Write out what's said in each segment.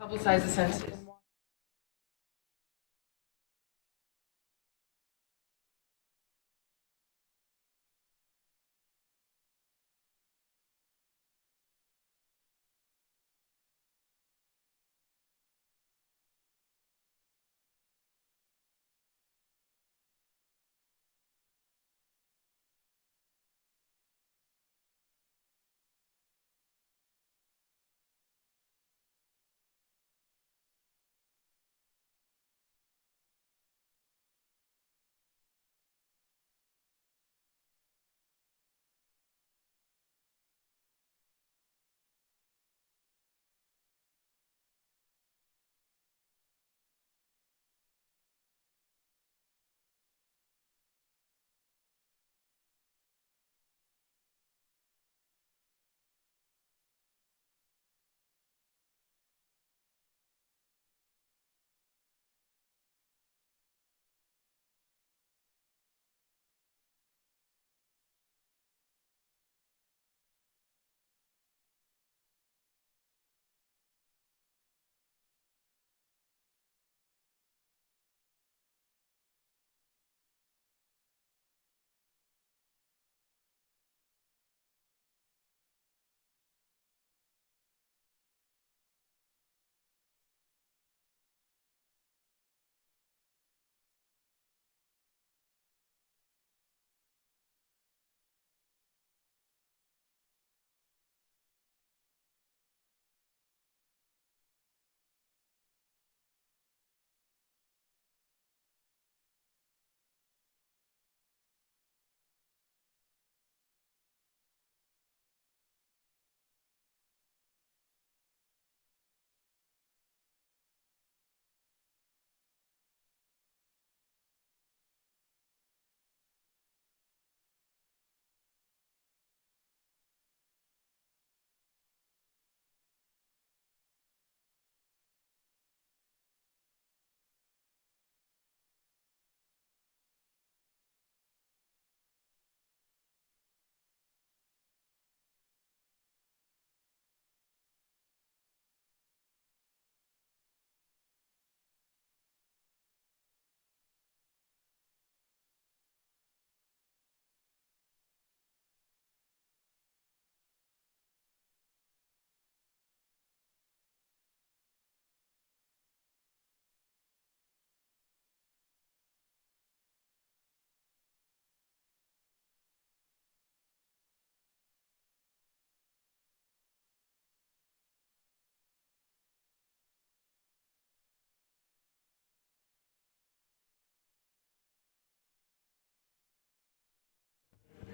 Publicize the census.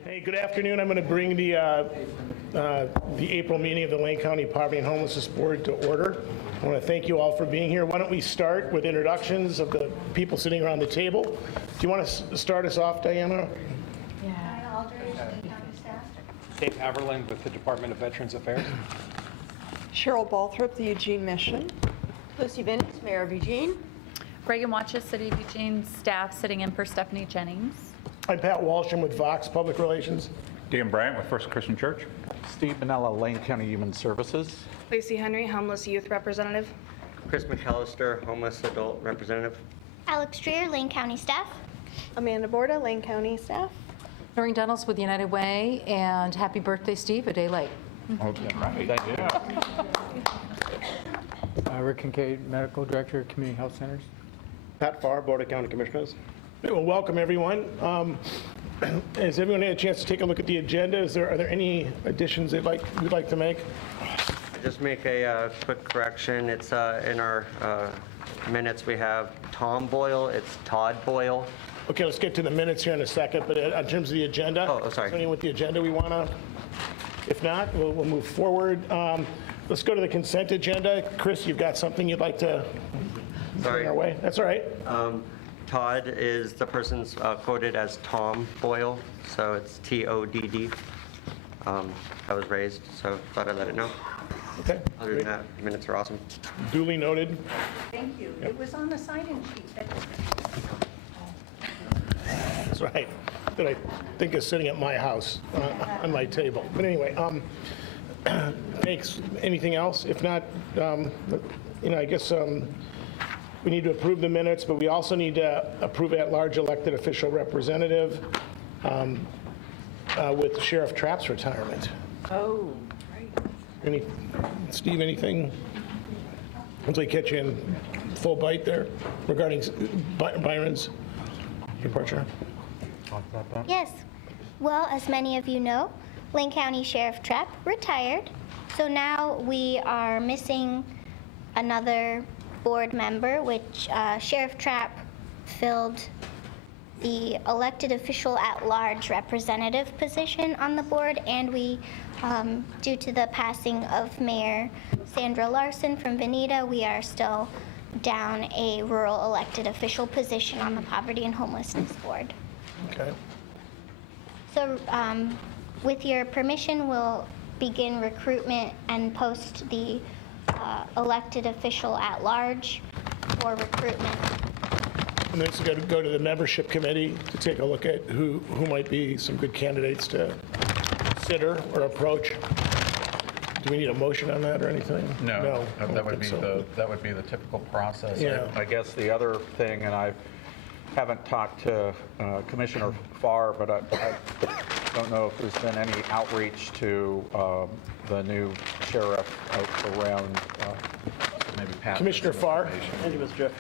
Hey, good afternoon. I'm going to bring the April meeting of the Lane County Poverty and Homelessness Board to order. I want to thank you all for being here. Why don't we start with introductions of the people sitting around the table? Do you want to start us off, Diana? Dave Haverland with the Department of Veterans Affairs. Cheryl Balthrop, the Eugene Mission. Lucy Vince, Mayor of Eugene. Reagan Watches, City of Eugene staff sitting in for Stephanie Jennings. I'm Pat Walsham with Vox Public Relations. Dan Bryant with First Christian Church. Steve Manella, Lane County Human Services. Lacey Henry, Homeless Youth Representative. Chris McAllister, Homeless Adult Representative. Alex Dreer, Lane County staff. Amanda Borda, Lane County staff. Noreen Dennels with United Way, and happy birthday, Steve, a day late. Okay, right. Rick Kincaid, Medical Director, Community Health Centers. Pat Farr, Board of County Commissioners. Well, welcome, everyone. Has everyone had a chance to take a look at the agenda? Are there any additions you'd like to make? I just make a quick correction. It's in our minutes we have Tom Boyle. It's Todd Boyle. Okay, let's get to the minutes here in a second, but in terms of the agenda, Oh, sorry. is there anything with the agenda we want to? If not, we'll move forward. Let's go to the consent agenda. Chris, you've got something you'd like to bring our way? That's all right. Todd is the person's quoted as Tom Boyle, so it's T-O-D-D. That was raised, so thought I'd let it know. Okay. Other than that, minutes are awesome. Duly noted. Thank you. It was on the sign-in sheet. That's right. That I think is sitting at my house on my table. But anyway, thanks. Anything else? If not, I guess we need to approve the minutes, but we also need to approve at-large elected official representative with Sheriff Trapp's retirement. Oh, right. Steve, anything? Until I catch you in full bite there regarding Byron's departure. Yes. Well, as many of you know, Lane County Sheriff Trapp retired. So now we are missing another board member, which Sheriff Trapp filled the elected official at-large representative position on the board, and we, due to the passing of Mayor Sandra Larson from Veneta, we are still down a rural elected official position on the Poverty and Homelessness Board. Okay. So with your permission, we'll begin recruitment and post the elected official at large for recruitment. And then it's got to go to the membership committee to take a look at who might be some good candidates to consider or approach. Do we need a motion on that or anything? No, I don't that would think be so. that would be the typical process. Yeah. I guess the other thing, and I haven't talked to Commissioner Farr, but I don't know if there's been any outreach to the new sheriff around maybe Pat. Commissioner Farr? Thank you, Mr. Chair.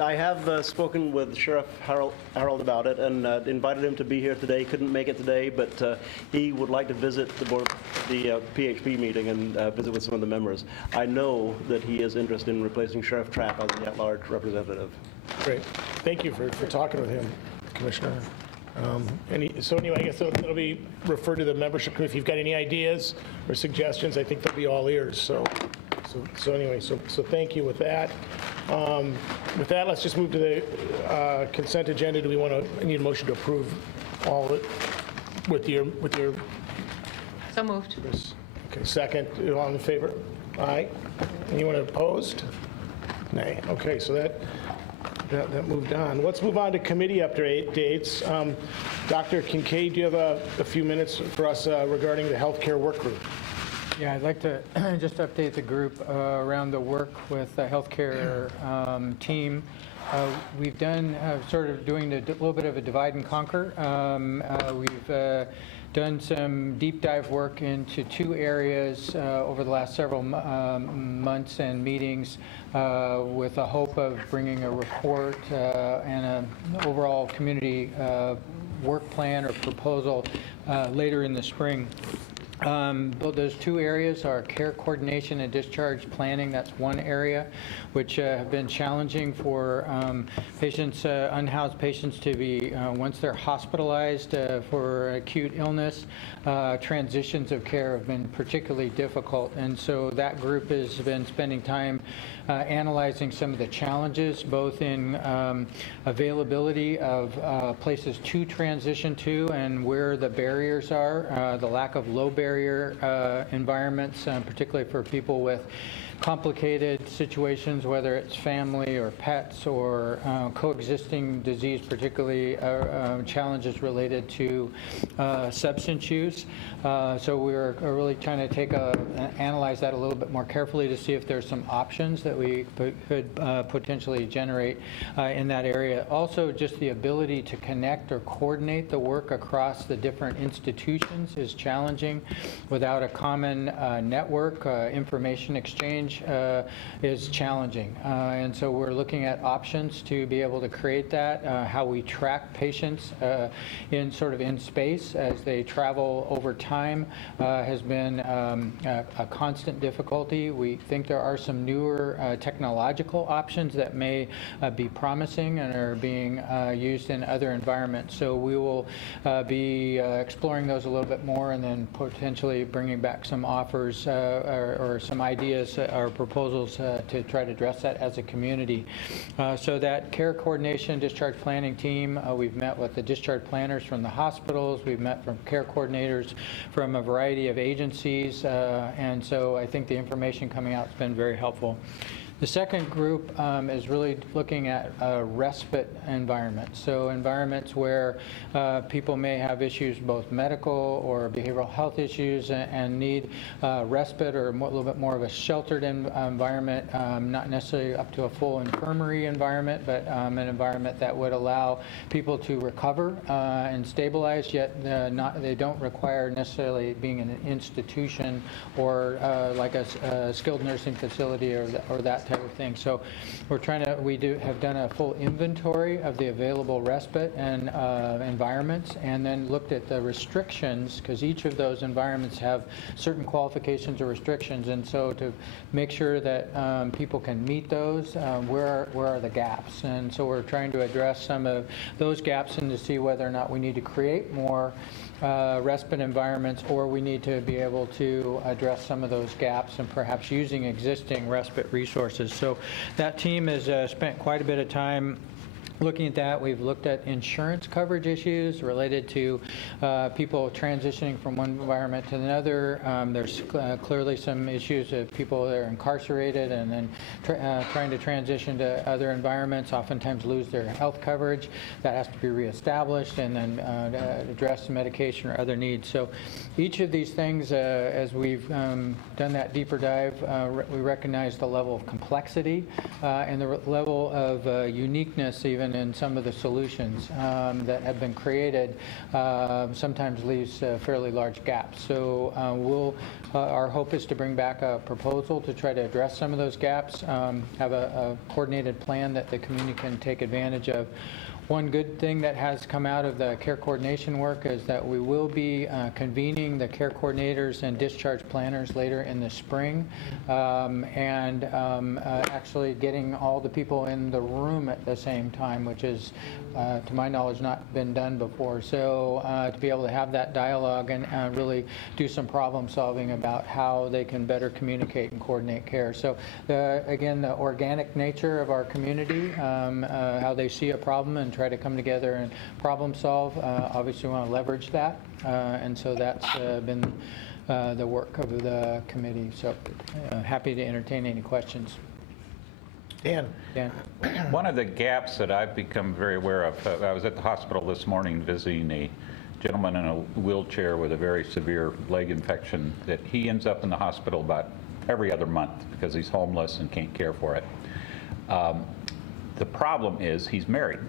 I have spoken with Sheriff Harold about it and invited him to be here today. Couldn't make it today, but he would like to visit the PHP meeting and visit with some of the members. I know that he is interested in replacing Sheriff Trapp as the at-large representative. Great. Thank you for talking with him, Commissioner. So anyway, I guess it'll be referred to the membership committee. If you've got any ideas or suggestions, I think they'll be all ears. So anyway, so thank you with that. With that, let's just move to the consent agenda. Do we want to, I need a motion to approve all of it with your, So moved. okay, second, all in favor? Aye. Anyone opposed? Nay. Okay, so that moved on. Let's move on to committee updates. Dr. Kincaid, do you have a few minutes for us regarding the healthcare work group? Yeah, I'd like to just update the group around the work with the healthcare team. We've done sort of doing a little bit of a divide and conquer. We've done some deep dive work into two areas over the last several months and meetings with a hope of bringing a report and an overall community work plan or proposal later in the spring. Those two areas are care coordination and discharge planning. That's one area which have been challenging for patients, unhoused patients to be, once they're hospitalized for acute illness, transitions of care have been particularly difficult. And so that group has been spending time analyzing some of the challenges, both in availability of places to transition to and where the barriers are, the lack of low barrier environments, particularly for people with complicated situations, whether it's family or pets or coexisting disease, particularly challenges related to substance use. So we're really trying to analyze that a little bit more carefully to see if there's some options that we could potentially generate in that area. Also, just the ability to connect or coordinate the work across the different institutions is challenging without a common network. Information exchange is challenging. And so we're looking at options to be able to create that, how we track patients in space as they travel over time has been a constant difficulty. We think there are some newer technological options that may be promising and are being used in other environments. So we will be exploring those a little bit more and then potentially bringing back some offers or some ideas or proposals to try to address that as a community. So that care coordination discharge planning team, we've met with the discharge planners from the hospitals, we've met from care coordinators from a variety of agencies, and so I think the information coming out has been very helpful. The second group is really looking at respite environments. So environments where people may have issues, both medical or behavioral health issues, and need respite or a little bit more of a sheltered environment, not necessarily up to a full infirmary environment, but an environment that would allow people to recover and stabilize, yet they don't require necessarily being in an institution or like a skilled nursing facility or that type of thing. So we have done a full inventory of the available respite and environments, and then looked at the restrictions, because each of those environments have certain qualifications or restrictions, and so to make sure that people can meet those, where are the gaps? And so we're trying to address some of those gaps and to see whether or not we need to create more respite environments, or we need to be able to address some of those gaps and perhaps using existing respite resources. So that team has spent quite a bit of time looking at that. We've looked at insurance coverage issues related to people transitioning from one environment to another. There's clearly some issues of people that are incarcerated and then trying to transition to other environments, oftentimes lose their health coverage. That has to be reestablished, and then address medication or other needs. So each of these things, as we've done that deeper dive, we recognize the level of complexity and the level of uniqueness even in some of the solutions that have been created, sometimes leaves fairly large gaps. So our hope is to bring back a proposal to try to address some of those gaps, have a coordinated plan that the community can take advantage of. One good thing that has come out of the care coordination work is that we will be convening the care coordinators and discharge planners later in the spring, and actually getting all the people in the room at the same time, which is, to my knowledge, not been done before. So to be able to have that dialogue and really do some problem solving about how they can better communicate and coordinate care. So again, the organic nature of our community, how they see a problem and try to come together and problem solve. Obviously, we want to leverage that, and so that's been the work of the committee. So happy to entertain any questions. Dan. One of the gaps that I've become very aware of, I was at the hospital this morning visiting a gentleman in a wheelchair with a very severe leg infection that he ends up in the hospital about every other month because he's homeless and can't care for it. The problem is he's married,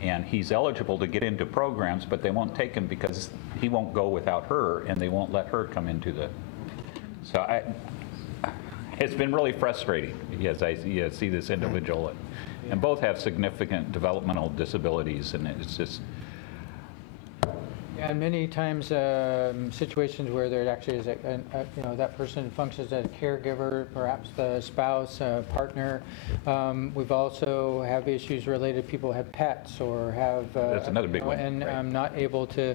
and he's eligible to get into programs, but they won't take him because he won't go without her, and they won't let her come into the... So it's been really frustrating as I see this individual, and both have significant developmental disabilities, and it's just... And many times situations where there actually is that person functions as a caregiver, perhaps the spouse, partner. We've also have issues related to people who have pets or have that's another big one, and right. not able to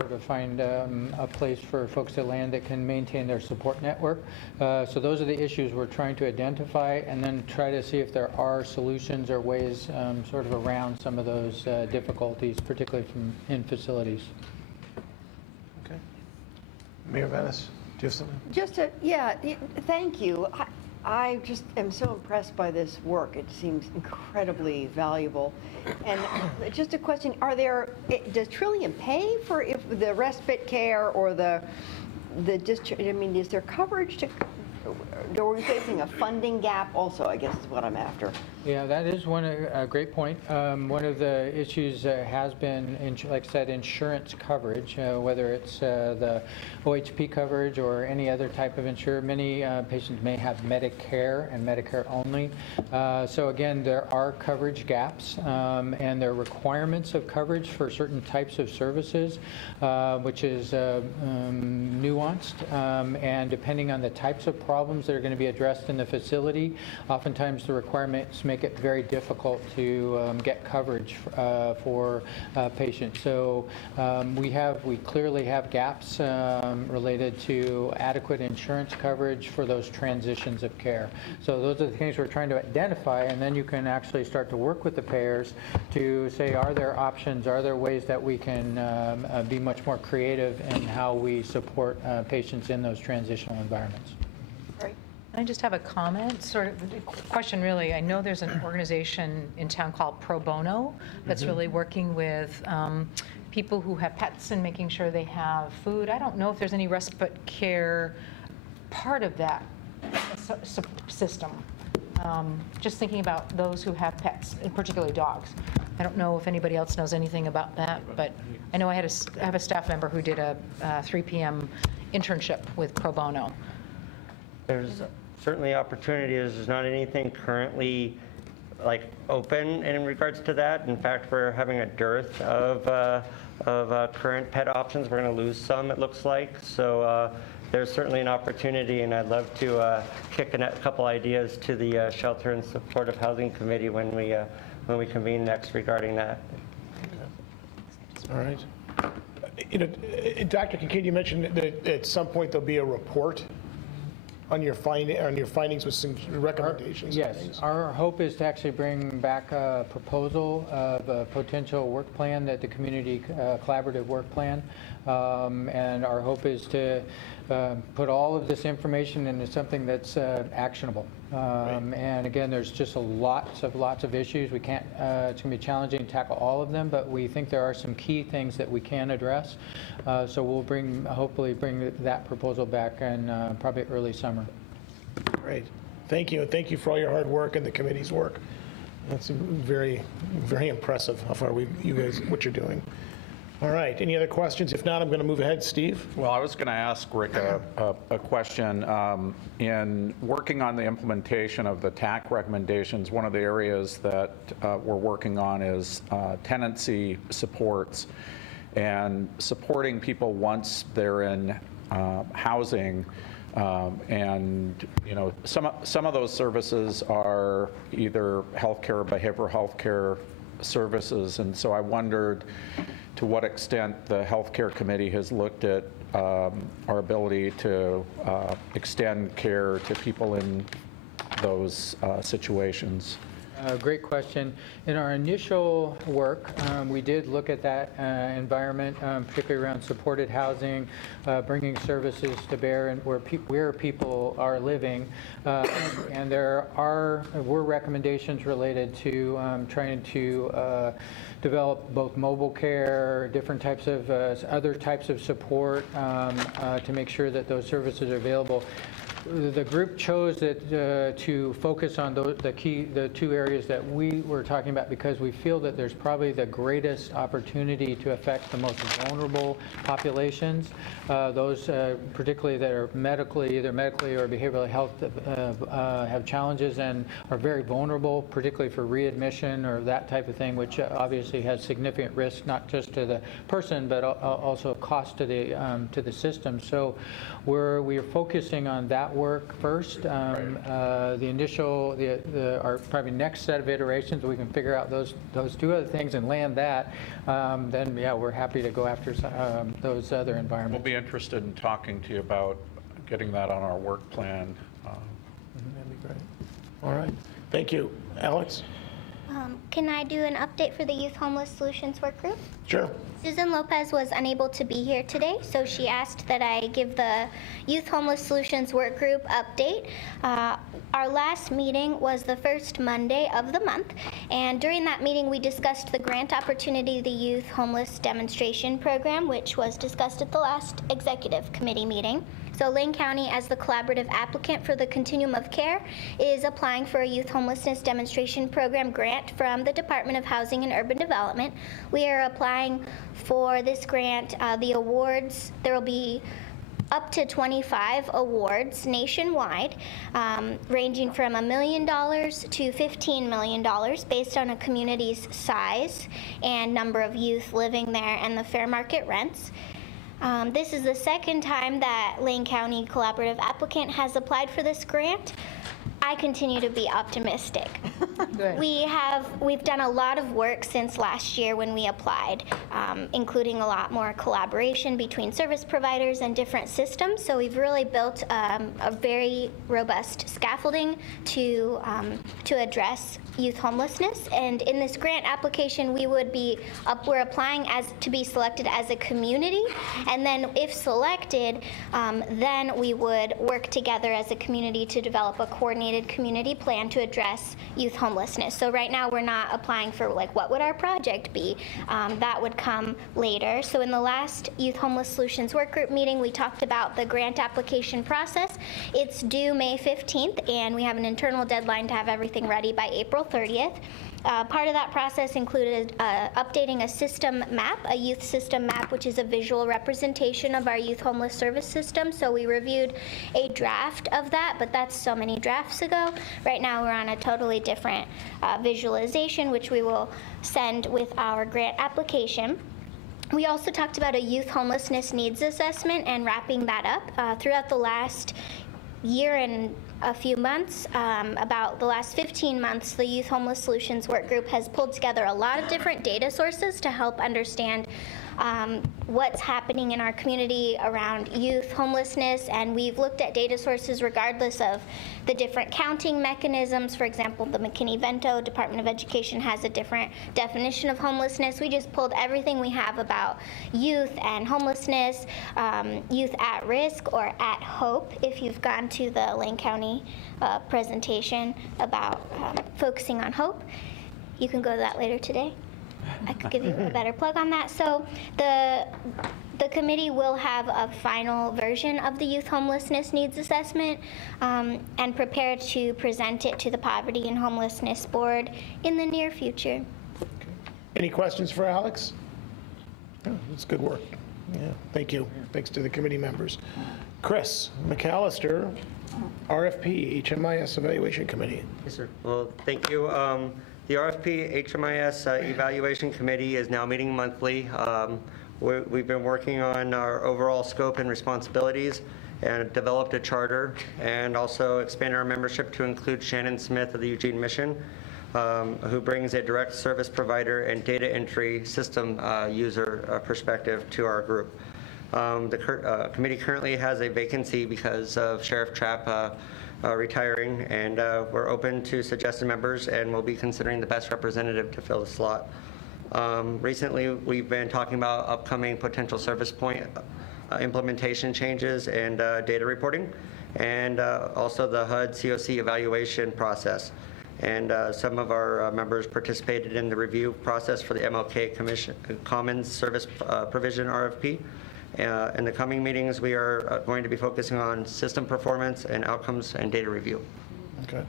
sort of find a place for folks to land that can maintain their support network. So those are the issues we're trying to identify, and then try to see if there are solutions or ways sort of around some of those difficulties, particularly in facilities. Okay. Mayor Venice, do you have something? Thank you. I just am so impressed by this work. It seems incredibly valuable. And just a question, does Trillium pay for the respite care or the discharge? I mean, is there coverage to, are we facing a funding gap also, I guess is what I'm after. Yeah, that is a great point. One of the issues has been, like I said, insurance coverage, whether it's the OHP coverage or any other type of insurance. Many patients may have Medicare and Medicare only. So again, there are coverage gaps, and there are requirements of coverage for certain types of services, which is nuanced, and depending on the types of problems that are going to be addressed in the facility, oftentimes the requirements make it very difficult to get coverage for patients. So we clearly have gaps related to adequate insurance coverage for those transitions of care. So those are the things we're trying to identify, and then you can actually start to work with the payers to say, are there options, are there ways that we can be much more creative in how we support patients in those transitional environments. I just have a comment, sort of a question really. I know there's an organization in town called Pro Bono that's really working with people who have pets and making sure they have food. I don't know if there's any respite care part of that system. Just thinking about those who have pets, and particularly dogs. I don't know if anybody else knows anything about that, but I know I have a staff member who did a 3 p.m. internship with Pro Bono. There's certainly opportunities. There's not anything currently open in regards to that. In fact, we're having a dearth of current pet options. We're going to lose some, it looks like. So there's certainly an opportunity, and I'd love to kick a couple ideas to the Shelter and Supportive Housing Committee when we convene next regarding that. All right. Dr. Kincaid, you mentioned that at some point there'll be a report on your findings with some recommendations. Yes, our hope is to actually bring back a proposal of a potential work plan, that the community collaborative work plan, and our hope is to put all of this information into something that's actionable. And again, there's just lots of issues. We can't. It's going to be challenging to tackle all of them, but we think there are some key things that we can address. So we'll hopefully bring that proposal back in probably early summer. Great. Thank you. And thank you for all your hard work and the committee's work. That's very, very impressive how far you guys, what you're doing. All right. Any other questions? If not, I'm going to move ahead. Steve? Well, I was going to ask Rick a question. In working on the implementation of the TAC recommendations, one of the areas that we're working on is tenancy supports and supporting people once they're in housing. And some of those services are either healthcare or behavioral healthcare services, and so I wondered to what extent the healthcare committee has looked at our ability to extend care to people in those situations. Great question. In our initial work, we did look at that environment, particularly around supported housing, bringing services to bear and where people are living. And there were recommendations related to trying to develop both mobile care, different types of other types of support to make sure that those services are available. The group chose to focus on the two areas that we were talking about because we feel that there's probably the greatest opportunity to affect the most vulnerable populations, those particularly that are either medically or behavioral health have challenges and are very vulnerable, particularly for readmission or that type of thing, which obviously has significant risk not just to the person but also cost to the system. So we are focusing on that work first. The initial, our probably next set of iterations, we can figure out those two other things and land that. Then, yeah, we're happy to go after those other environments. We'll be interested in talking to you about getting that on our work plan. That'd be great. All right. Thank you. Alex? Can I do an update for the Youth Homeless Solutions Work Group? Sure. Susan Lopez was unable to be here today, so she asked that I give the Youth Homeless Solutions Work Group update. Our last meeting was the first Monday of the month, and during that meeting we discussed the grant opportunity, the Youth Homeless Demonstration Program, which was discussed at the last Executive Committee meeting. So Lane County, as the collaborative applicant for the Continuum of Care, is applying for a Youth Homelessness Demonstration Program grant from the Department of Housing and Urban Development. We are applying for this grant. The awards, there will be up to 25 awards nationwide, ranging from $1 million to $15 million based on a community's size and number of youth living there and the fair market rents. This is the second time that Lane County Collaborative applicant has applied for this grant. I continue to be optimistic. Good. We've done a lot of work since last year when we applied, including a lot more collaboration between service providers and different systems. So we've really built a very robust scaffolding to address youth homelessness. And in this grant application, we're applying to be selected as a community. And then if selected, then we would work together as a community to develop a coordinated community plan to address youth homelessness. So right now, we're not applying for like, what would our project be? That would come later. So in the last Youth Homeless Solutions Work Group meeting, we talked about the grant application process. It's due May 15th, and we have an internal deadline to have everything ready by April 30th. Part of that process included updating a system map, a youth system map, which is a visual representation of our youth homeless service system. So we reviewed a draft of that, but that's so many drafts ago. Right now we're on a totally different visualization, which we will send with our grant application. We also talked about a youth homelessness needs assessment and wrapping that up. Throughout the last year and a few months, about the last 15 months, the Youth Homeless Solutions Work Group has pulled together a lot of different data sources to help understand what's happening in our community around youth homelessness, and we've looked at data sources regardless of the different counting mechanisms. For example, the McKinney-Vento Department of Education has a different definition of homelessness. We just pulled everything we have about youth and homelessness, youth at risk or at hope. If you've gone to the Lane County presentation about focusing on hope, you can go to that later today. I could give you a better plug on that. So the committee will have a final version of the youth homelessness needs assessment and prepare to present it to the Poverty and Homelessness Board in the near future. Any questions for Alex? Oh, that's good work. Yeah, thank you. Thanks to the committee members. Chris McAllister, RFP, HMIS Evaluation Committee. Yes, sir. Well, thank you. The RFP HMIS Evaluation Committee is now meeting monthly. We've been working on our overall scope and responsibilities and developed a charter and also expanded our membership to include Shannon Smith of the Eugene Mission, who brings a direct service provider and data entry system user perspective to our group. The committee currently has a vacancy because of Sheriff Trapp retiring, and we're open to suggested members and we'll be considering the best representative to fill the slot. Recently, we've been talking about upcoming potential service point implementation changes and data reporting, and also the HUD COC evaluation process. And some of our members participated in the review process for the MLK Commons Service Provision RFP. In the coming meetings, we are going to be focusing on system performance and outcomes and data review. Okay.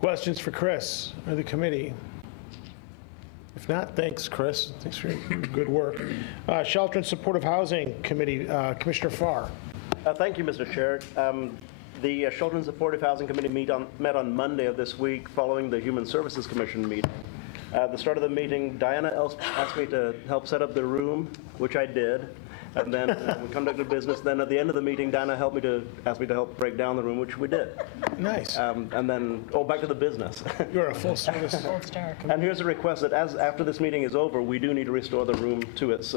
Questions for Chris or the committee? If not, thanks, Chris. Thanks for your good work. Shelter and Supportive Housing Committee, Commissioner Farr. Thank you, Mr. Chair. The Shelter and Supportive Housing Committee met on Monday of this week following the Human Services Commission meeting. At the start of the meeting, Diana asked me to help set up the room, which I did. And then we conducted business. Then at the end of the meeting, Diana asked me to help break down the room, which we did. Nice. And then, back to the business. You're a full service. Gold star. And here's a request that after this meeting is over, we do need to restore the room to its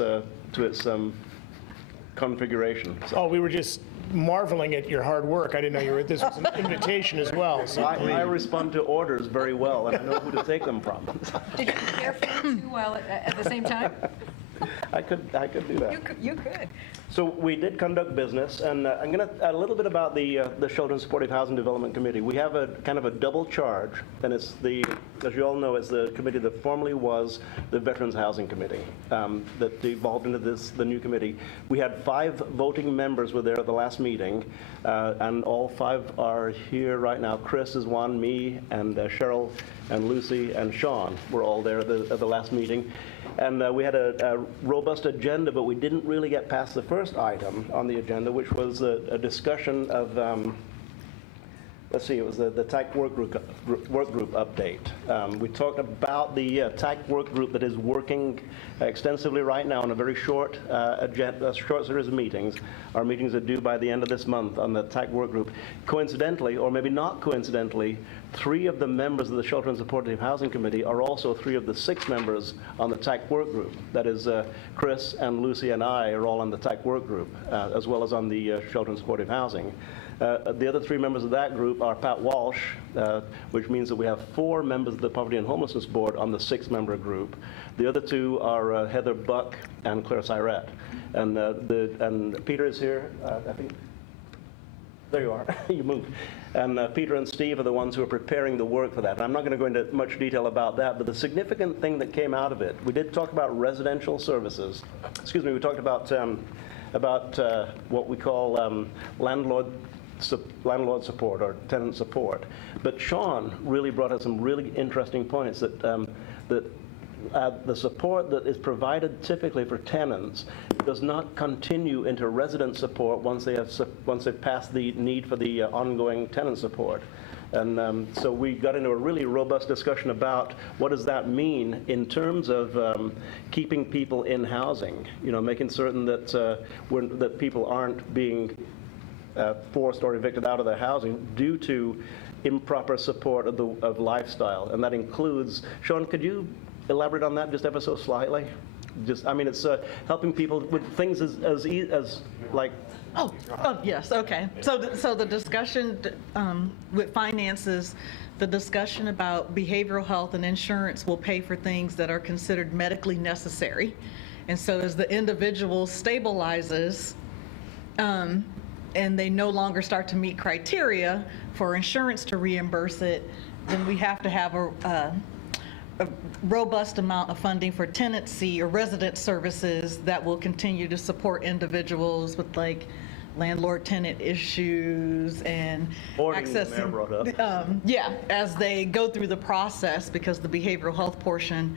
configuration. So. Oh, we were just marveling at your hard work. I didn't know this was an invitation as well. So I respond to orders very well, and I know who to take them from. Did you prepare for it too while at the same time? I could do that. You could. So we did conduct business, and I'm going to add a little bit about the Children Supportive Housing Development Committee. We have a kind of a double charge, and it's as you all know, it's the committee that formerly was the Veterans Housing Committee that evolved into the new committee. We had 5 voting members were there at the last meeting, and all 5 are here right now. Chris is one, me, and Cheryl, and Lucy, and Sean were all there at the last meeting. And we had a robust agenda, but we didn't really get past the first item on the agenda, which was a discussion of let's see, it was the TAC work group update. We talked about the TAC work group that is working extensively right now on a very short short series of meetings. Our meetings are due by the end of this month on the TAC work group. Coincidentally, or maybe not coincidentally, 3 of the members of the Shelter and Supportive Housing Committee are also 3 of the 6 members on the TAC work group. That is, Chris and Lucy and I are all on the TAC work group, as well as on the Shelter and Supportive Housing. The other 3 members of that group are Pat Walsh, which means that we have 4 members of the Poverty and Homelessness Board on the 6-member group. The other 2 are Heather Buck and Claire Syrette. And Peter is here, I think. There you are. You moved. And Peter and Steve are the ones who are preparing the work for that. And I'm not going to go into much detail about that, but the significant thing that came out of it, we did talk about residential services. Excuse me, we talked about what we call landlord support or tenant support. But Sean really brought us some really interesting points that the support that is provided typically for tenants does not continue into resident support once they've passed the need for the ongoing tenant support. And so we got into a really robust discussion about what does that mean in terms of keeping people in housing, making certain that that people aren't being forced or evicted out of their housing due to improper support of lifestyle. And that includes, Sean, could you elaborate on that just ever so slightly? It's helping people with things as like. Oh, yes, okay. So the discussion with finances, the discussion about behavioral health and insurance will pay for things that are considered medically necessary. And so as the individual stabilizes, and they no longer start to meet criteria for insurance to reimburse it, then we have to have a robust amount of funding for tenancy or resident services that will continue to support individuals with like landlord-tenant issues and accessing, as they go through the process, because the behavioral health portion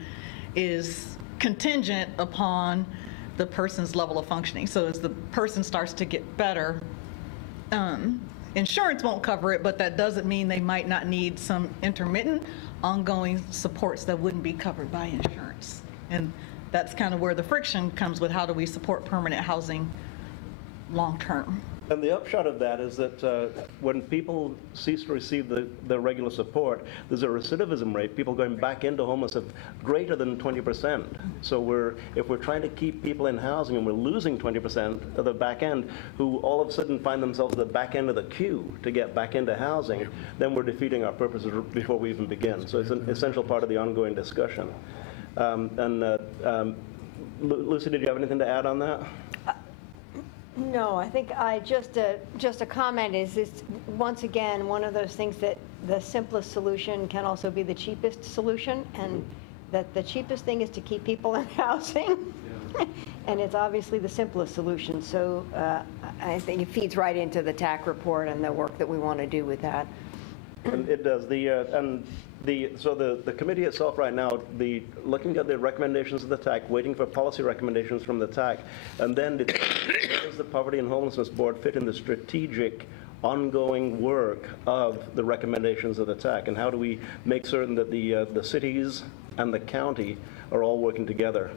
is contingent upon the person's level of functioning. So as the person starts to get better, insurance won't cover it, but that doesn't mean they might not need some intermittent ongoing supports that wouldn't be covered by insurance. And that's kind of where the friction comes with how do we support permanent housing long term. And the upshot of that is that when people cease to receive the regular support, there's a recidivism rate, people going back into homelessness, greater than 20%. So if we're trying to keep people in housing and we're losing 20% of the back end who all of a sudden find themselves at the back end of the queue to get back into housing, then we're defeating our purpose before we even begin. So it's an essential part of the ongoing discussion. Lucy, did you have anything to add on that? No, I think just a comment is this, once again, one of those things that the simplest solution can also be the cheapest solution, and that the cheapest thing is to keep people in housing. And it's obviously the simplest solution. So I think it feeds right into the TAC report and the work that we want to do with that. And it does. So the committee itself right now, looking at the recommendations of the TAC, waiting for policy recommendations from the TAC, and then does the Poverty and Homelessness Board fit in the strategic ongoing work of the recommendations of the TAC, and how do we make certain that the cities and the county are all working together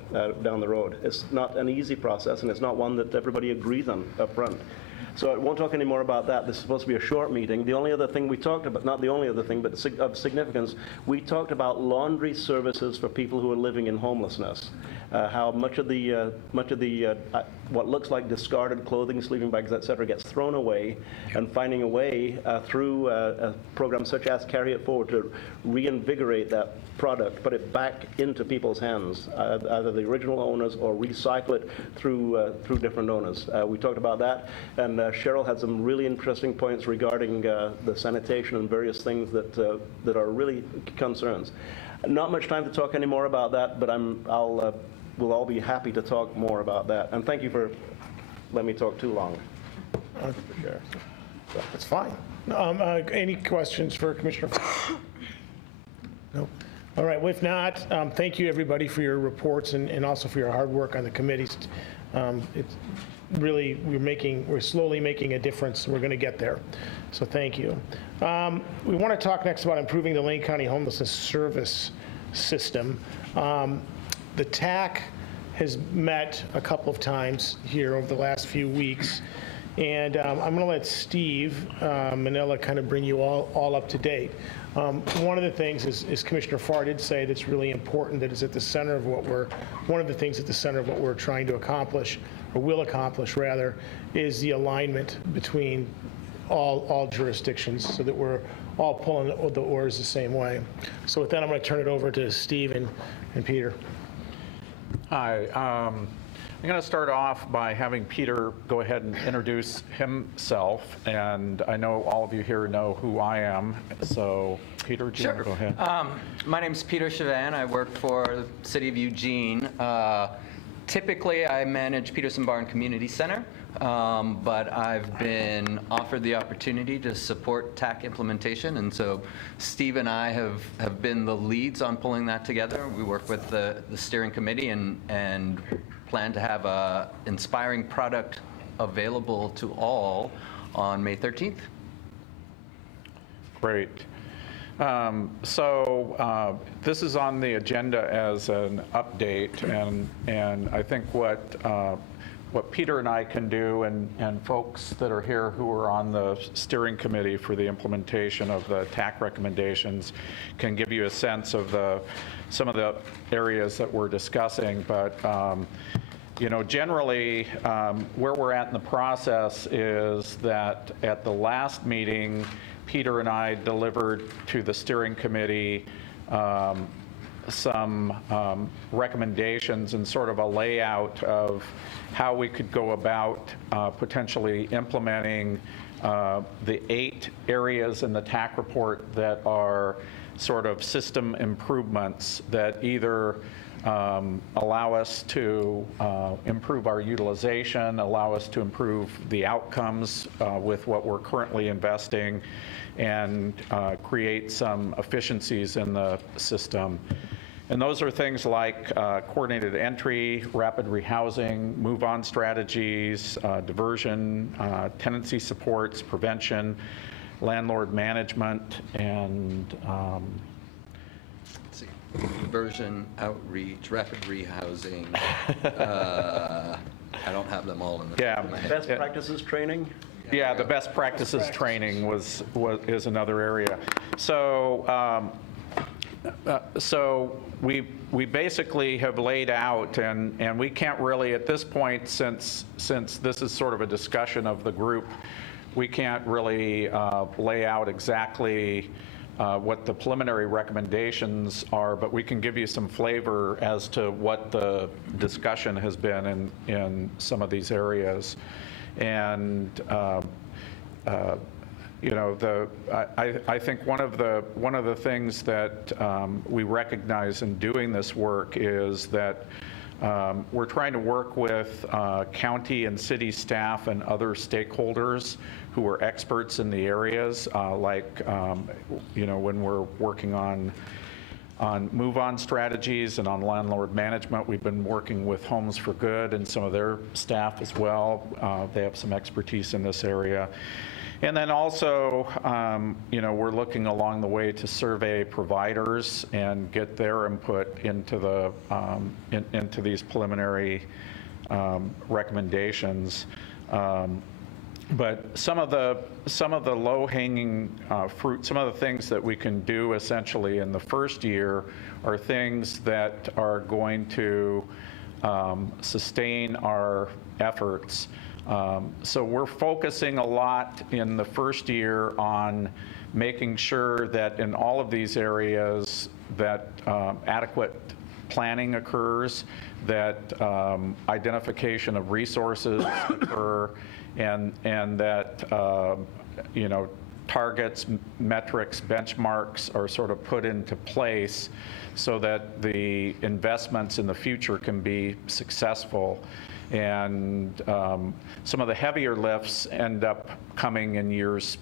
down the road? It's not an easy process, and it's not one that everybody agrees on up front. So I won't talk any more about that. This is supposed to be a short meeting. The only other thing we talked about, not the only other thing, but of significance, we talked about laundry services for people who are living in homelessness. How much of the what looks like discarded clothing, sleeping bags, etc., gets thrown away, and finding a way through a program such as Carry It Forward to reinvigorate that product, put it back into people's hands, either the original owners or recycle it through different owners. We talked about that, and Cheryl had some really interesting points regarding the sanitation and various things that are really concerns. Not much time to talk any more about that, but we'll all be happy to talk more about that. And thank you for letting me talk too long. That's fine. Any questions for Commissioner? No. All right. If not, thank you everybody for your reports and also for your hard work on the committees. It's really, we're slowly making a difference. We're going to get there. So thank you. We want to talk next about improving the Lane County Homelessness Service System. The TAC has met a couple of times here over the last few weeks. And I'm going to let Steve Manila kind of bring you all up to date. One of the things is Commissioner Farr did say that's really important, that is at the center of one of the things at the center of what we're trying to accomplish, or will accomplish rather, is the alignment between all jurisdictions so that we're all pulling the oars the same way. So with that, I'm going to turn it over to Steve and Peter. Hi. I'm going to start off by having Peter go ahead and introduce himself, and I know all of you here know who I am, so Peter, do you want to go ahead? My name's Peter Chavan. I work for the City of Eugene. Typically, I manage Peterson Barn Community Center, but I've been offered the opportunity to support TAC implementation, and so Steve and I have been the leads on pulling that together. We work with the steering committee and plan to have an inspiring product available to all on May 13th. Great. This is on the agenda as an update, and I think what Peter and I can do, and folks that are here who are on the steering committee for the implementation of the TAC recommendations, can give you a sense of some of the areas that we're discussing. But generally, where we're at in the process is that at the last meeting, Peter and I delivered to the steering committee some recommendations and sort of a layout of how we could go about potentially implementing the 8 areas in the TAC report that are sort of system improvements that either allow us to improve our utilization, allow us to improve the outcomes with what we're currently investing, and create some efficiencies in the system. And those are things like coordinated entry, rapid rehousing, move-on strategies, diversion, tenancy supports, prevention, landlord management, and Diversion, outreach, rapid rehousing. I don't have them all in the top of my head. Best practices training? Yeah, the best practices training is another area. So we basically have laid out, and we can't really at this point, since this is sort of a discussion of the group, we can't really lay out exactly what the preliminary recommendations are, but we can give you some flavor as to what the discussion has been in some of these areas. And I think one of the things that we recognize in doing this work is that we're trying to work with county and city staff and other stakeholders who are experts in the areas, when we're working on move-on strategies and on landlord management. We've been working with Homes for Good and some of their staff as well. They have some expertise in this area. And then also, we're looking along the way to survey providers and get their input into into these preliminary recommendations. But some of the low-hanging fruit, some of the things that we can do essentially in the first year are things that are going to sustain our efforts. So we're focusing a lot in the first year on making sure that in all of these areas that adequate planning occurs, that identification of resources occur, and that targets, metrics, benchmarks are sort of put into place so that the investments in the future can be successful. And some of the heavier lifts end up coming in years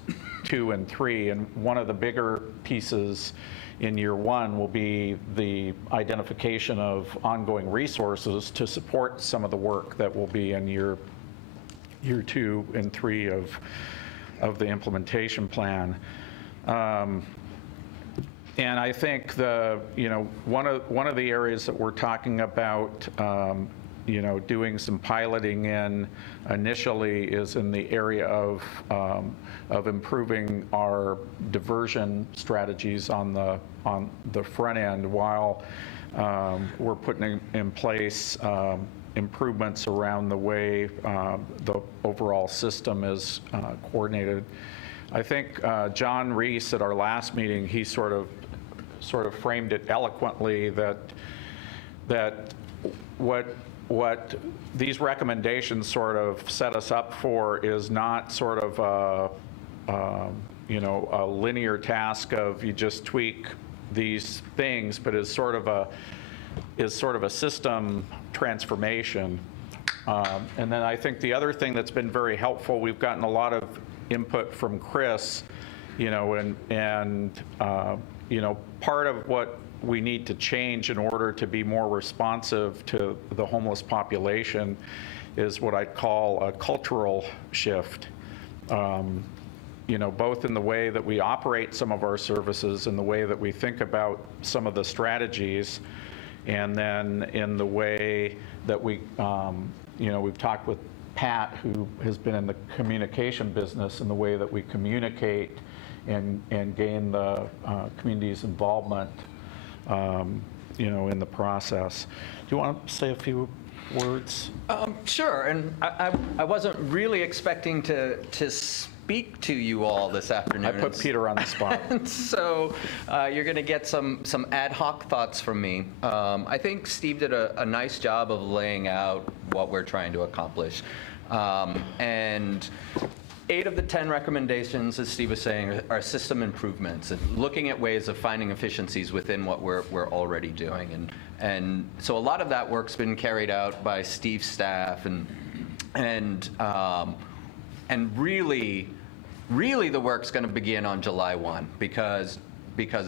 2 and 3. And one of the bigger pieces in year 1 will be the identification of ongoing resources to support some of the work that will be in year 2 and 3 of the implementation plan. And I think one of the areas that we're talking about, doing some piloting in initially is in the area of improving our diversion strategies on the front end, while we're putting in place improvements around the way the overall system is coordinated. I think John Reese at our last meeting, he sort of framed it eloquently that what these recommendations sort of set us up for is not sort of a linear task of you just tweak these things, but is sort of a system transformation. And then I think the other thing that's been very helpful, we've gotten a lot of input from Chris, and part of what we need to change in order to be more responsive to the homeless population is what I'd call a cultural shift. Both in the way that we operate some of our services and the way that we think about some of the strategies, and then in the way that we've talked with Pat, who has been in the communication business, and the way that we communicate and gain the community's involvement, in the process. Do you want to say a few words? Sure, and I wasn't really expecting to speak to you all this afternoon. I put Peter on the spot. So you're going to get some ad hoc thoughts from me. I think Steve did a nice job of laying out what we're trying to accomplish. And 8 of the 10 recommendations, as Steve was saying, are system improvements and looking at ways of finding efficiencies within what we're already doing. And so a lot of that work's been carried out by Steve's staff, and really the work's going to begin on July 1 because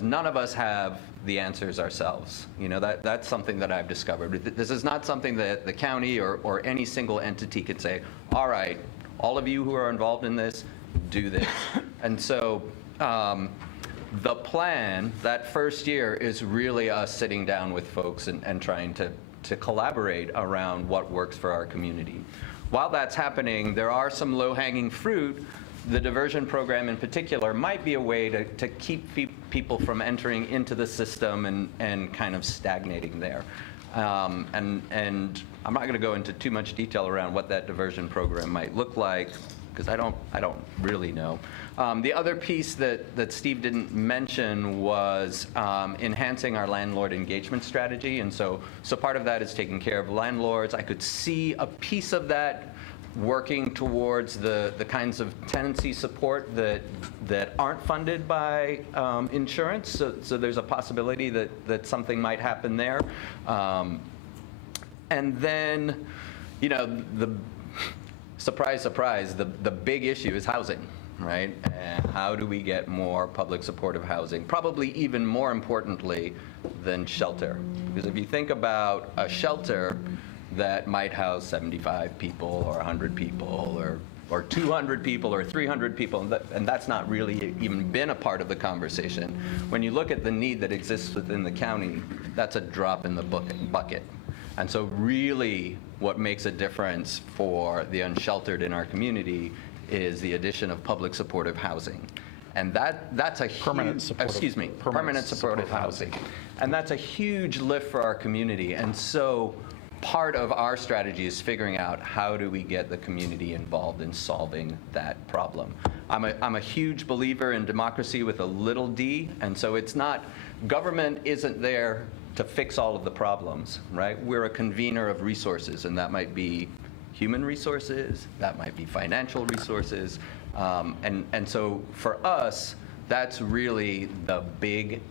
none of us have the answers ourselves. That's something that I've discovered. This is not something that the county or any single entity can say, all right, all of you who are involved in this, do this. And so the plan that first year is really us sitting down with folks and trying to collaborate around what works for our community. While that's happening, there are some low-hanging fruit. The diversion program in particular might be a way to keep people from entering into the system and kind of stagnating there. And I'm not going to go into too much detail around what that diversion program might look like, because I don't really know. The other piece that Steve didn't mention was enhancing our landlord engagement strategy, and so part of that is taking care of landlords. I could see a piece of that working towards the kinds of tenancy support that aren't funded by insurance. So there's a possibility that something might happen there. And then, the surprise, surprise, the big issue is housing, right? And how do we get more public supportive housing? Probably even more importantly than shelter. Because if you think about a shelter that might house 75 people or 100 people or 200 people or 300 people, and that's not really even been a part of the conversation. When you look at the need that exists within the county, that's a drop in the bucket. And so really what makes a difference for the unsheltered in our community is the addition of public supportive housing. And that's a permanent supportive housing. And that's a huge lift for our community. And so part of our strategy is figuring out how do we get the community involved in solving that problem. I'm a huge believer in democracy with a little d, and so it's not, government isn't there to fix all of the problems, right? We're a convener of resources, and that might be human resources, that might be financial resources, and so for us, that's really the big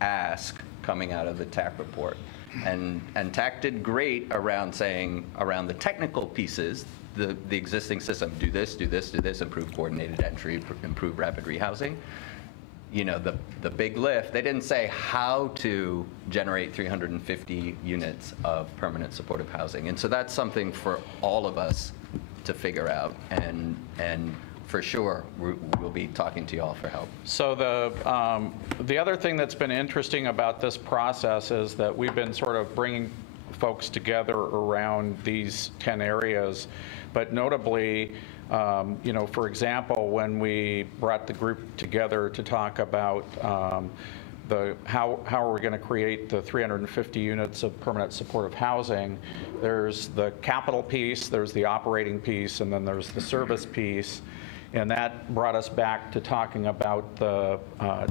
ask coming out of the TAC report. And TAC did great around the technical pieces, the existing system, do this, do this, do this, improve coordinated entry, improve rapid rehousing. You know, the big lift, they didn't say how to generate 350 units of permanent supportive housing. And so that's something for all of us to figure out. And for sure, we'll be talking to you all for help. So the other thing that's been interesting about this process is that we've been sort of bringing folks together around these 10 areas, but notably, you know, for example, when we brought the group together to talk about how are we going to create the 350 units of permanent supportive housing, there's the capital piece, there's the operating piece, and then there's the service piece. And that brought us back to talking about the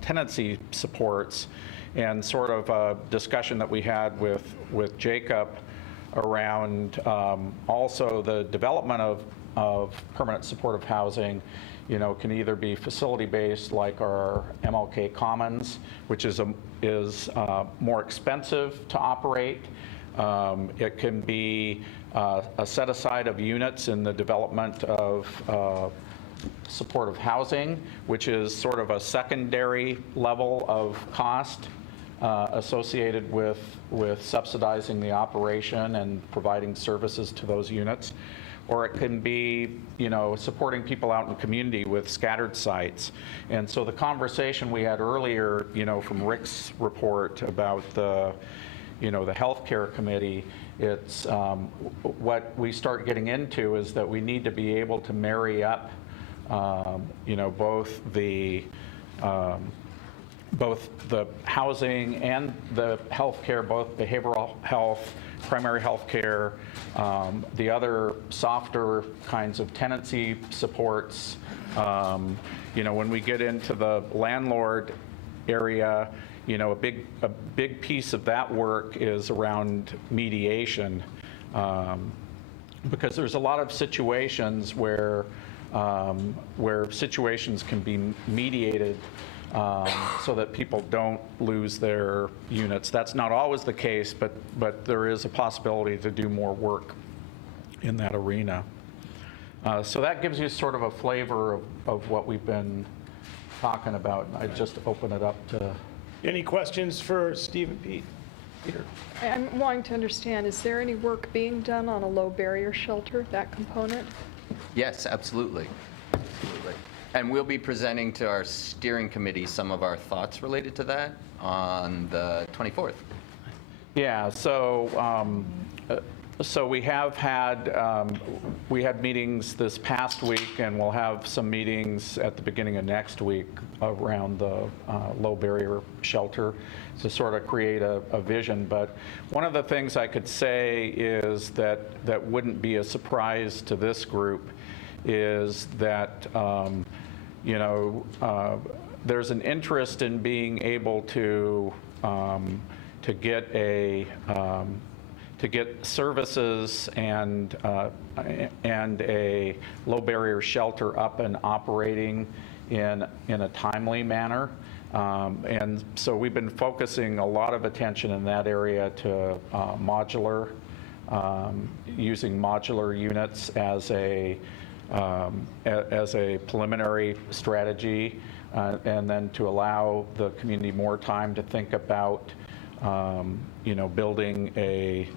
tenancy supports and sort of a discussion that we had with Jacob around also the development of permanent supportive housing, you know, can either be facility-based like our MLK Commons, which is more expensive to operate. It can be a set-aside of units in the development of supportive housing, which is sort of a secondary level of cost associated with subsidizing the operation and providing services to those units. Or it can be, you know, supporting people out in the community with scattered sites. And so the conversation we had earlier, you know, from Rick's report about the, you know, the healthcare committee, it's what we start getting into is that we need to be able to marry up, you know, both the housing and the healthcare, both behavioral health, primary health care, the other softer kinds of tenancy supports. You know, when we get into the landlord area, you know, a big piece of that work is around mediation, because there's a lot of situations where situations can be mediated so that people don't lose their units. That's not always the case, but there is a possibility to do more work in that arena. So that gives you sort of a flavor of what we've been talking about. I just open it up to... Any questions for Steve and Peter? I'm wanting to understand, is there any work being done on a low barrier shelter, that component? Yes, absolutely. Absolutely. And we'll be presenting to our steering committee some of our thoughts related to that on the 24th. Yeah, so we have had, we had meetings this past week, and we'll have some meetings at the beginning of next week around the low barrier shelter to sort of create a vision. But one of the things I could say is that wouldn't be a surprise to this group is that, you know, there's an interest in being able to get services and a low barrier shelter up and operating in a timely manner. And so we've been focusing a lot of attention in that area to modular, using modular units as a preliminary strategy, and then to allow the community more time to think about, you know, building a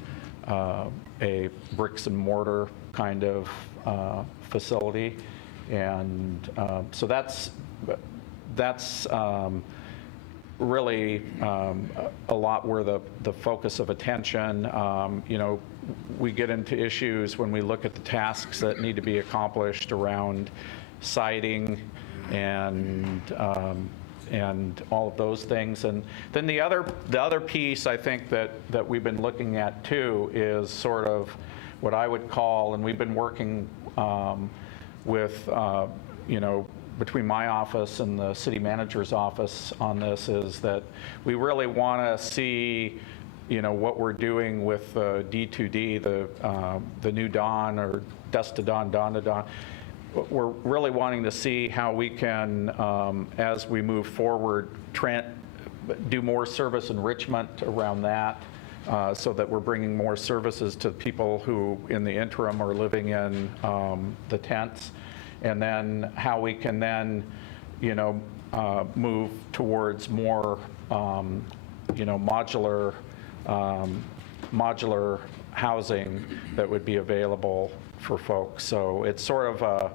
bricks and mortar kind of facility. And so that's really a lot where the focus of attention, you know, we get into issues when we look at the tasks that need to be accomplished around siting and all of those things. And then the other piece I think that we've been looking at too is sort of what I would call, and we've been working with, you know, between my office and the city manager's office on this, is that we really want to see, you know, what we're doing with D2D, the new dawn, or dusk to dawn, dawn to dawn. We're really wanting to see how we can, as we move forward, do more service enrichment around that, so that we're bringing more services to people who, in the interim, are living in the tents, and then how we can then, move towards more, modular housing that would be available for folks. So it's sort of a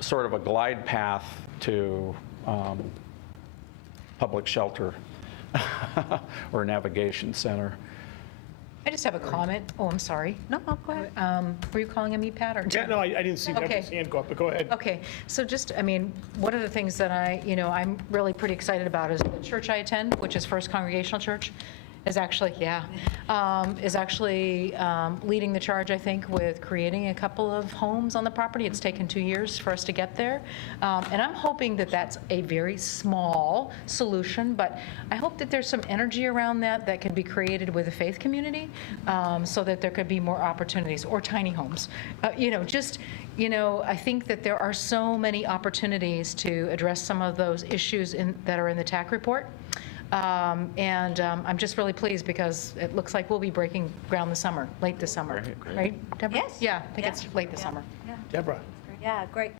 sort of a glide path to public shelter or navigation center. I just have a comment. Oh, I'm sorry. No, go ahead. Were you calling on me, Pat, or? Yeah, no, I didn't see Deborah's hand go up, but go ahead. Okay, so just, one of the things that I'm really pretty excited about is the church I attend, which is First Congregational Church, is actually leading the charge, I think, with creating a couple of homes on the property. It's taken 2 years for us to get there. And I'm hoping that that's a very small solution, but I hope that there's some energy around that can be created with the faith community, so that there could be more opportunities, or tiny homes. I think that there are so many opportunities to address some of those issues that are in the TAC report. I'm just really pleased because it looks like we'll be breaking ground late this summer, right, Deborah? Yes. Yeah, I think it's late this summer. Yeah. Deborah. Yeah, great.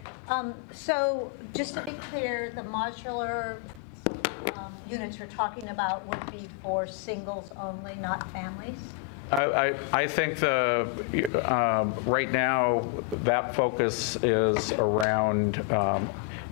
So just to be clear, the modular units you're talking about would be for singles only, not families? I think right now that focus is around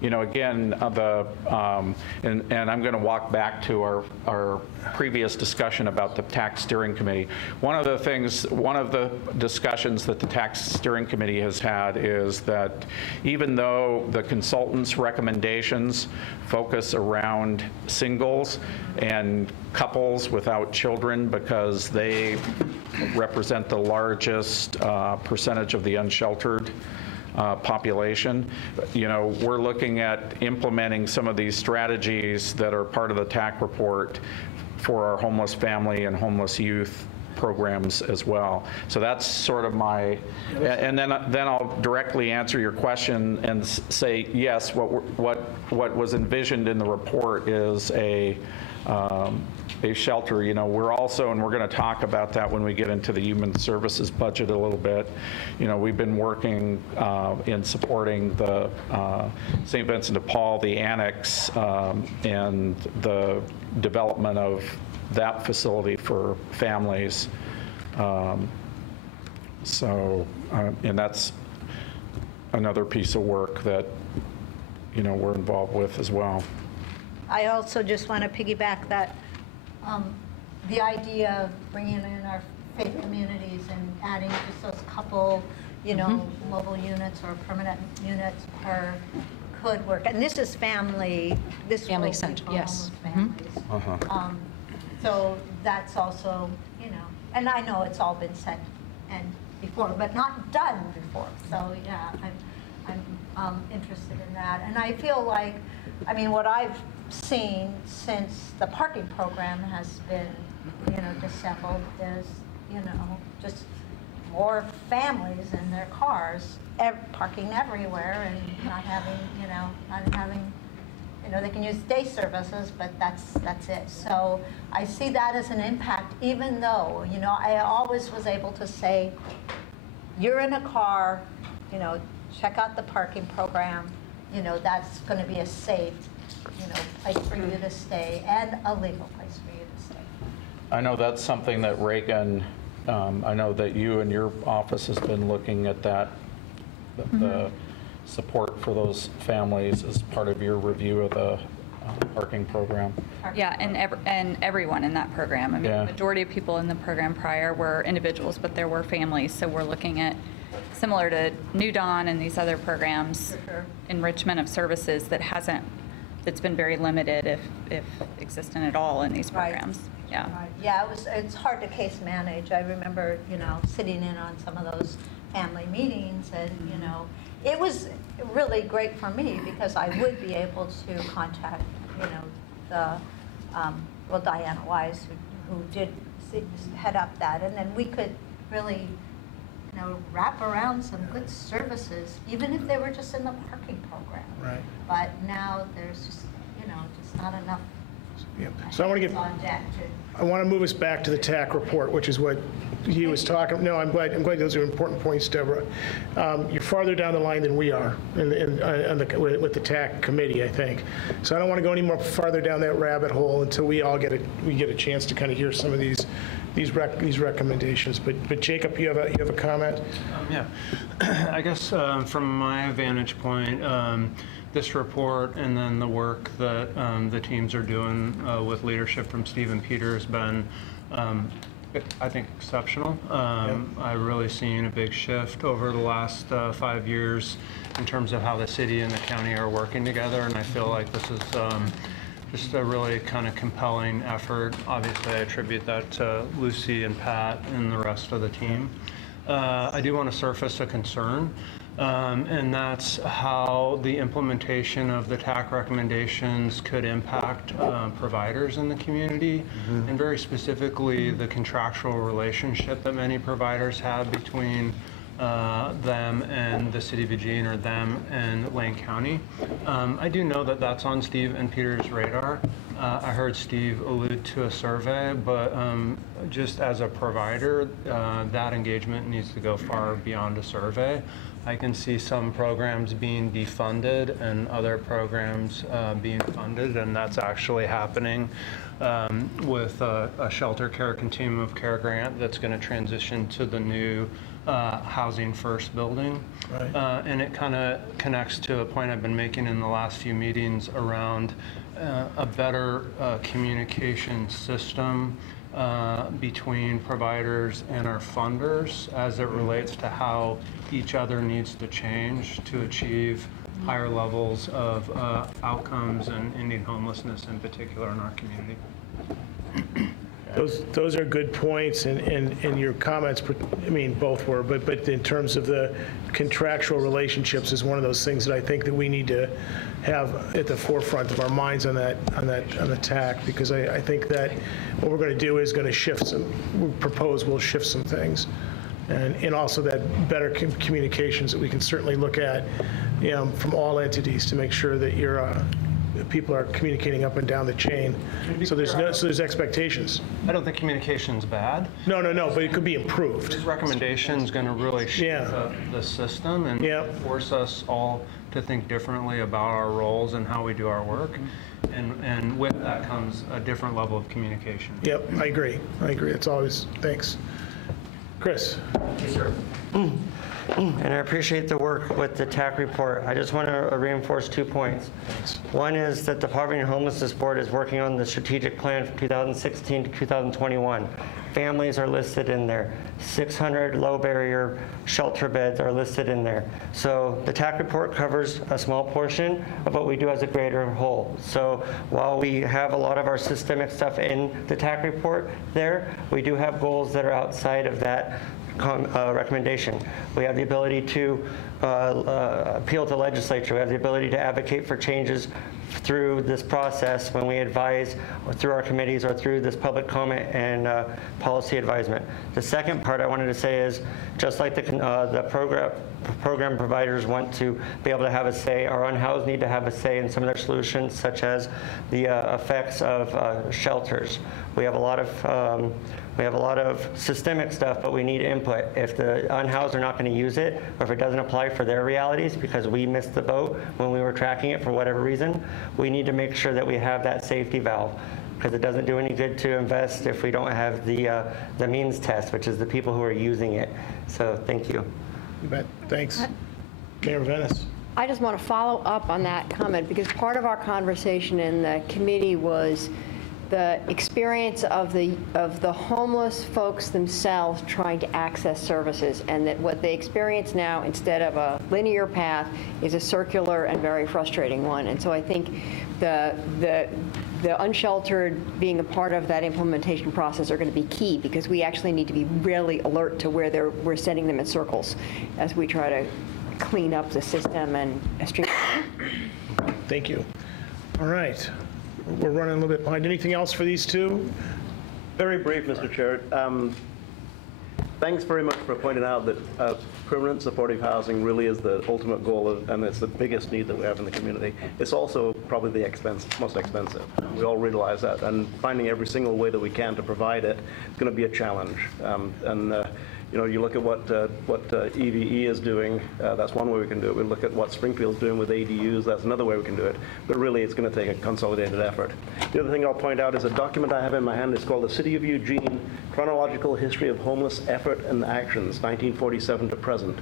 again, and I'm going to walk back to our previous discussion about the TAC Steering Committee. One of the discussions that the TAC Steering Committee has had is that even though the consultants' recommendations focus around singles and couples without children because they represent the largest percentage of the unsheltered population, we're looking at implementing some of these strategies that are part of the TAC report for our homeless family and homeless youth programs as well. So that's sort of and then I'll directly answer your question and say, yes, what was envisioned in the report is a shelter. We're also, and we're going to talk about that when we get into the human services budget a little bit, we've been working in supporting the St. Vincent de Paul, the annex, and the development of that facility for families. And that's another piece of work that, we're involved with as well. I also just want to piggyback that the idea of bringing in our faith communities and adding just those couple, mobile units or permanent units could work. And this is family center, yes. Families. So that's also, and I know it's all been said before, but not done before. So yeah, I'm interested in that. And I feel like, what I've seen since the parking program has been, disassembled is, just more families in their cars, parking everywhere and not having, they can use day services, but that's it. So I see that as an impact, even though, I always was able to say, you're in a car, check out the parking program, that's going to be a safe, place for you to stay and a legal place for you to stay. I know that's something that Reagan, I know that you and your office has been looking at that, the support for those families as part of your review of the parking program. Yeah, and everyone in that program. The majority of people in the program prior were individuals, but there were families. So we're looking at, similar to New Dawn and these other programs, enrichment of services that's been very limited, if existent at all, in these programs. Right. Yeah. Right. Yeah, it's hard to case manage. I remember, sitting in on some of those family meetings, and it was really great for me because I would be able to contact, Diana Wise, who did head up that, and then we could really, wrap around some good services, even if they were just in the parking program. Right. But now there's just, just not enough Yeah. So I want to It's on deck too. I want to move us back to the TAC report, which is what he was talking. No, I'm glad those are important points, Deborah. You're farther down the line than we are with the TAC committee, I think. So I don't want to go any more farther down that rabbit hole until we all get a chance to kind of hear some of these recommendations. But Jacob, you have a comment? Yeah, I guess from my vantage point, this report and then the work that the teams are doing with leadership from Steve and Peter has been, I think, exceptional. I've really seen a big shift over the last 5 years in terms of how the city and the county are working together, and I feel like this is just a really kind of compelling effort. Obviously, I attribute that to Lucy and Pat and the rest of the team. I do want to surface a concern, and that's how the implementation of the TAC recommendations could impact providers in the community, and very specifically the contractual relationship that many providers have between them and the City of Eugene, or them and Lane County. I do know that that's on Steve and Peter's radar. I heard Steve allude to a survey, but just as a provider, that engagement needs to go far beyond a survey. I can see some programs being defunded and other programs being funded, and that's actually happening with a shelter care continuum of care grant that's going to transition to the new Housing First building. Right. And it kind of connects to a point I've been making in the last few meetings around a better communication system between providers and our funders as it relates to how each other needs to change to achieve higher levels of outcomes and ending homelessness in particular in our community. Those are good points, and your comments, I mean, both were, but in terms of the contractual relationships is one of those things that I think that we need to have at the forefront of our minds on the TAC, because I think that what we're going to do is going to shift we'll shift some things. And also that better communications that we can certainly look at from all entities to make sure that people are communicating up and down the chain. So there's expectations. I don't think communication's bad. No, but it could be improved. This recommendation's going to really shift up the system and force us all to think differently about our roles and how we do our work. And with that comes a different level of communication. Yep, I agree. It's always, thanks. Chris. Yes, sir. And I appreciate the work with the TAC report. I just want to reinforce 2 points. One is that the Poverty and Homelessness Board is working on the strategic plan from 2016 to 2021. Families are listed in there. 600 low barrier shelter beds are listed in there. So the TAC report covers a small portion of what we do as a greater whole. So while we have a lot of our systemic stuff in the TAC report there, we do have goals that are outside of that recommendation. We have the ability to appeal to legislature. We have the ability to advocate for changes through this process when we advise through our committees or through this public comment and policy advisement. The second part I wanted to say is, just like the program providers want to be able to have a say, our unhoused need to have a say in some of their solutions, such as the effects of shelters. We have a lot of systemic stuff, but we need input. If the unhoused are not going to use it, or if it doesn't apply for their realities because we missed the boat when we were tracking it for whatever reason, we need to make sure that we have that safety valve, because it doesn't do any good to invest if we don't have the means test, which is the people who are using it. So thank you. You bet. Thanks. Mayor Venice. I just want to follow up on that comment, because part of our conversation in the committee was the experience of the homeless folks themselves trying to access services, and that what they experience now, instead of a linear path, is a circular and very frustrating one. And so I think the unsheltered being a part of that implementation process are going to be key, because we actually need to be really alert to where we're sending them in circles as we try to clean up the system and streamline. Thank you. All right. We're running a little bit behind. Anything else for these two? Very brief, Mr. Chair. Thanks very much for pointing out that permanent supportive housing really is the ultimate goal, and it's the biggest need that we have in the community. It's also probably the most expensive. We all realize that, and finding every single way that we can to provide it is going to be a challenge. You look at what EVE is doing, that's one way we can do it. We look at what Springfield's doing with ADUs, that's another way we can do it. But really, it's going to take a consolidated effort. The other thing I'll point out is a document I have in my hand. It's called the City of Eugene Chronological History of Homeless Effort and Actions, 1947 to present.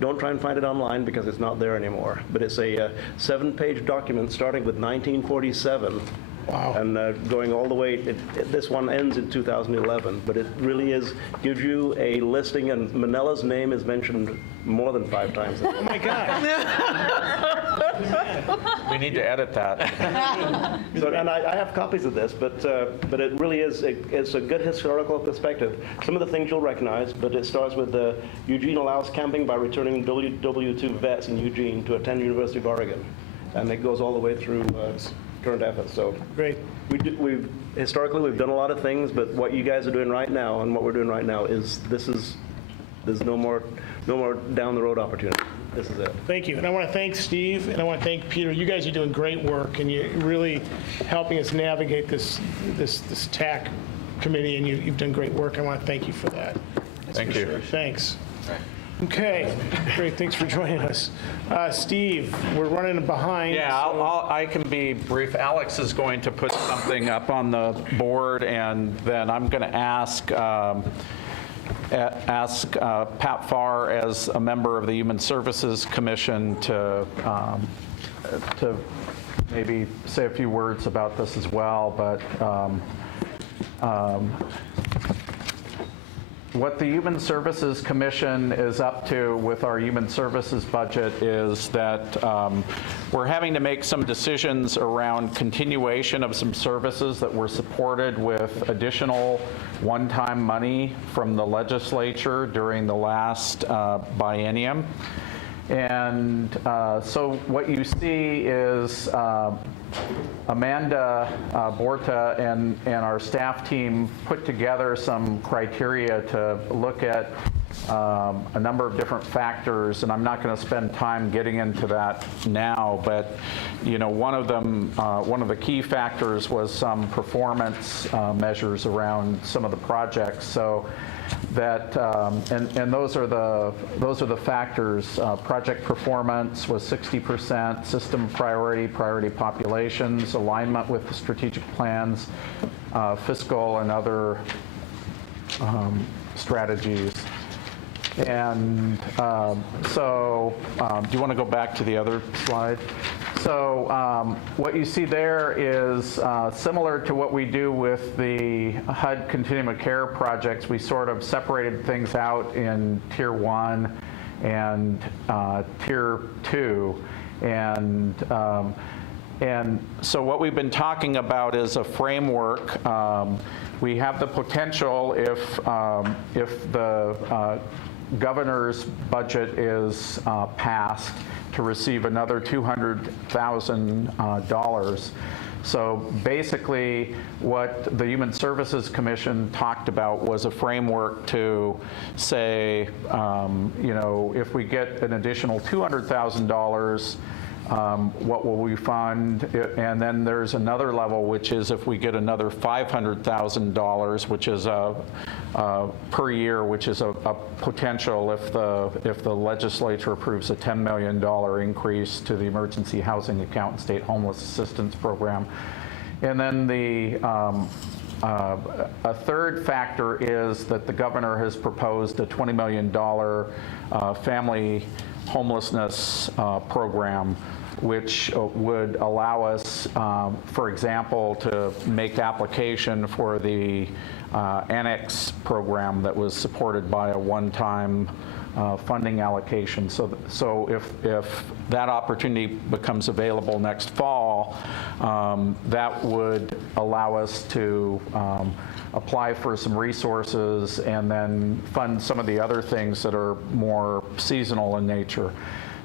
Don't try and find it online because it's not there anymore. But it's a 7-page document starting with 1947. Wow. And going all the way, this one ends in 2011, but it really gives you a listing, and Manila's name is mentioned more than 5 times. Oh my God. We need to edit that. And I have copies of this, but it really is, it's a good historical perspective. Some of the things you'll recognize, but it starts with Eugene allows camping by returning WW2 vets in Eugene to attend University of Oregon. And it goes all the way through current efforts. So great. Historically we've done a lot of things, but what you guys are doing right now and what we're doing right now there's no more down the road opportunity. This is it. Thank you. And I want to thank Steve, and I want to thank Peter. You guys are doing great work, and you're really helping us navigate this TAC committee, and you've done great work. I want to thank you for that. Thank you. Sure. Thanks. Okay, great. Thanks for joining us. Steve, we're running behind. Yeah, I can be brief. Alex is going to put something up on the board, and then I'm going to ask Pat Farr, as a member of the Human Services Commission, to maybe say a few words about this as well. But what the Human Services Commission is up to with our human services budget is that we're having to make some decisions around continuation of some services that were supported with additional one-time money from the legislature during the last biennium. And so what you see is Amanda Borta and our staff team put together some criteria to look at a number of different factors, and I'm not going to spend time getting into that now, but one of the key factors was some performance measures around some of the projects. So that and those are the factors. Project performance was 60%, system priority populations, alignment with the strategic plans, fiscal and other strategies. And so do you want to go back to the other slide? So what you see there is similar to what we do with the HUD Continuum of Care projects. We sort of separated things out in Tier 1 and Tier 2. And so what we've been talking about is a framework. We have the potential, if the governor's budget is passed, to receive another $200,000. So basically, what the Human Services Commission talked about was a framework to say, if we get an additional $200,000, what will we fund? And then there's another level, which is if we get another $500,000, which is per year, which is a potential if the legislature approves a $10 million increase to the Emergency Housing Account and State Homeless Assistance Program. And then a third factor is that the governor has proposed a $20 million family homelessness program, which would allow us, for example, to make application for the annex program that was supported by a one-time funding allocation. So if that opportunity becomes available next fall, that would allow us to apply for some resources and then fund some of the other things that are more seasonal in nature.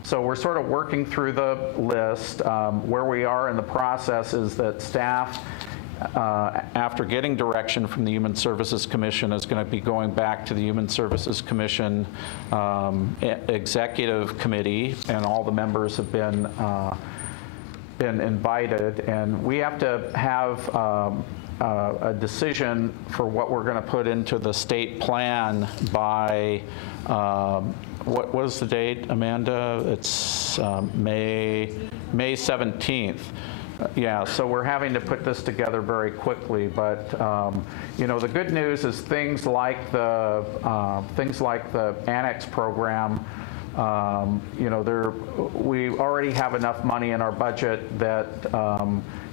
So we're sort of working through the list. Where we are in the process is that staff after getting direction from the Human Services Commission, is going to be going back to the Human Services Commission Executive Committee, and all the members have been invited, and we have to have a decision for what we're going to put into the state plan by, what was the date, Amanda? It's May 17th. Yeah, so we're having to put this together very quickly, but you know, the good news is things like the annex program, you know, we already have enough money in our budget that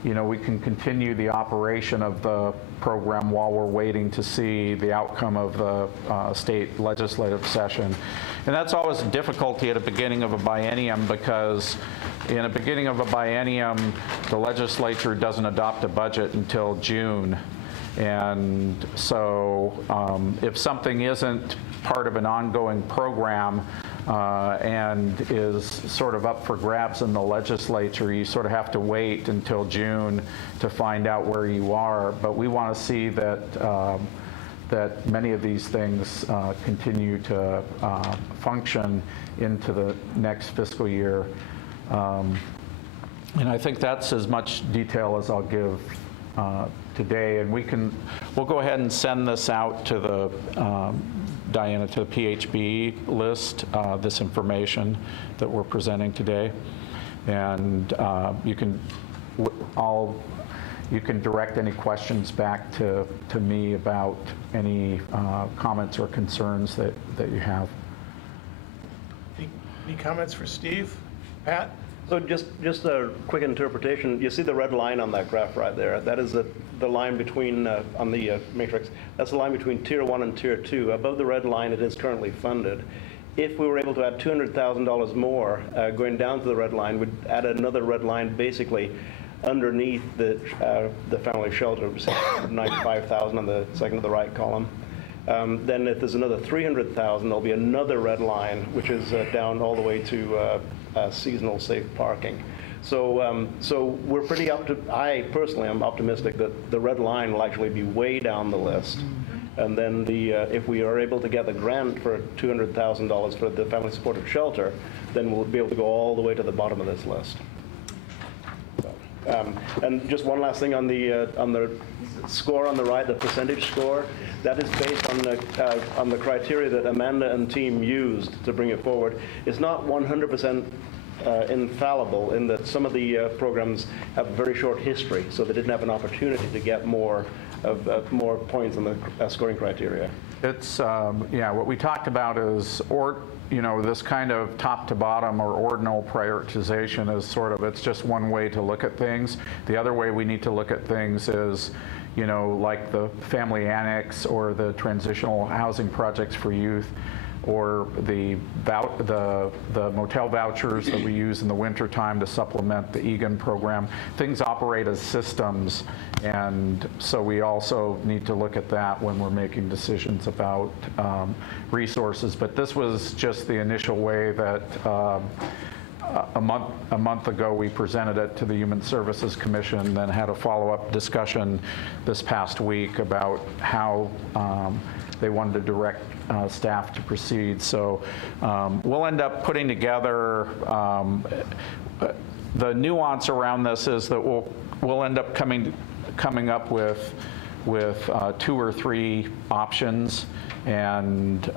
you know, we can continue the operation of the program while we're waiting to see the outcome of the state legislative session. And that's always a difficulty at the beginning of a biennium, because in the beginning of a biennium, the legislature doesn't adopt a budget until June. And so if something isn't part of an ongoing program and is sort of up for grabs in the legislature, you sort of have to wait until June to find out where you are. But we want to see that that many of these things continue to function into the next fiscal year. And I think that's as much detail as I'll give today. And we'll go ahead and send this out to the Diana, to the PHB list, this information that we're presenting today. And you can direct any questions back to me about any comments or concerns that you have. Any comments for Steve? Pat? So just a quick interpretation. You see the red line on that graph right there? That is the line between, on the matrix, that's the line between Tier 1 and Tier 2. Above the red line, it is currently funded. If we were able to add $200,000 more, going down to the red line, we'd add another red line basically underneath the family shelter, $95,000 on the second to the right column. Then if there's another $300,000, there'll be another red line, which is down all the way to seasonal safe parking. So we're pretty I personally am optimistic that the red line will actually be way down the list. And then if we are able to get the grant for $200,000 for the family supported shelter, then we'll be able to go all the way to the bottom of this list. And just one last thing on the score on the right, the percentage score, that is based on the criteria that Amanda and team used to bring it forward. It's not 100% infallible, in that some of the programs have a very short history, so they didn't have an opportunity to get more points on the scoring criteria. It's yeah, what we talked about is, you know, this kind of top to bottom or ordinal prioritization is sort of, it's just one way to look at things. The other way we need to look at things is, you know, like the family annex or the transitional housing projects for youth, or the motel vouchers that we use in the wintertime to supplement the EGAN program. Things operate as systems, and so we also need to look at that when we're making decisions about resources. But this was just the initial way that a month ago we presented it to the Human Services Commission, then had a follow-up discussion this past week about how they wanted to direct staff to proceed. So we'll end up putting together, the nuance around this is that we'll end up coming up with 2 or 3 options, and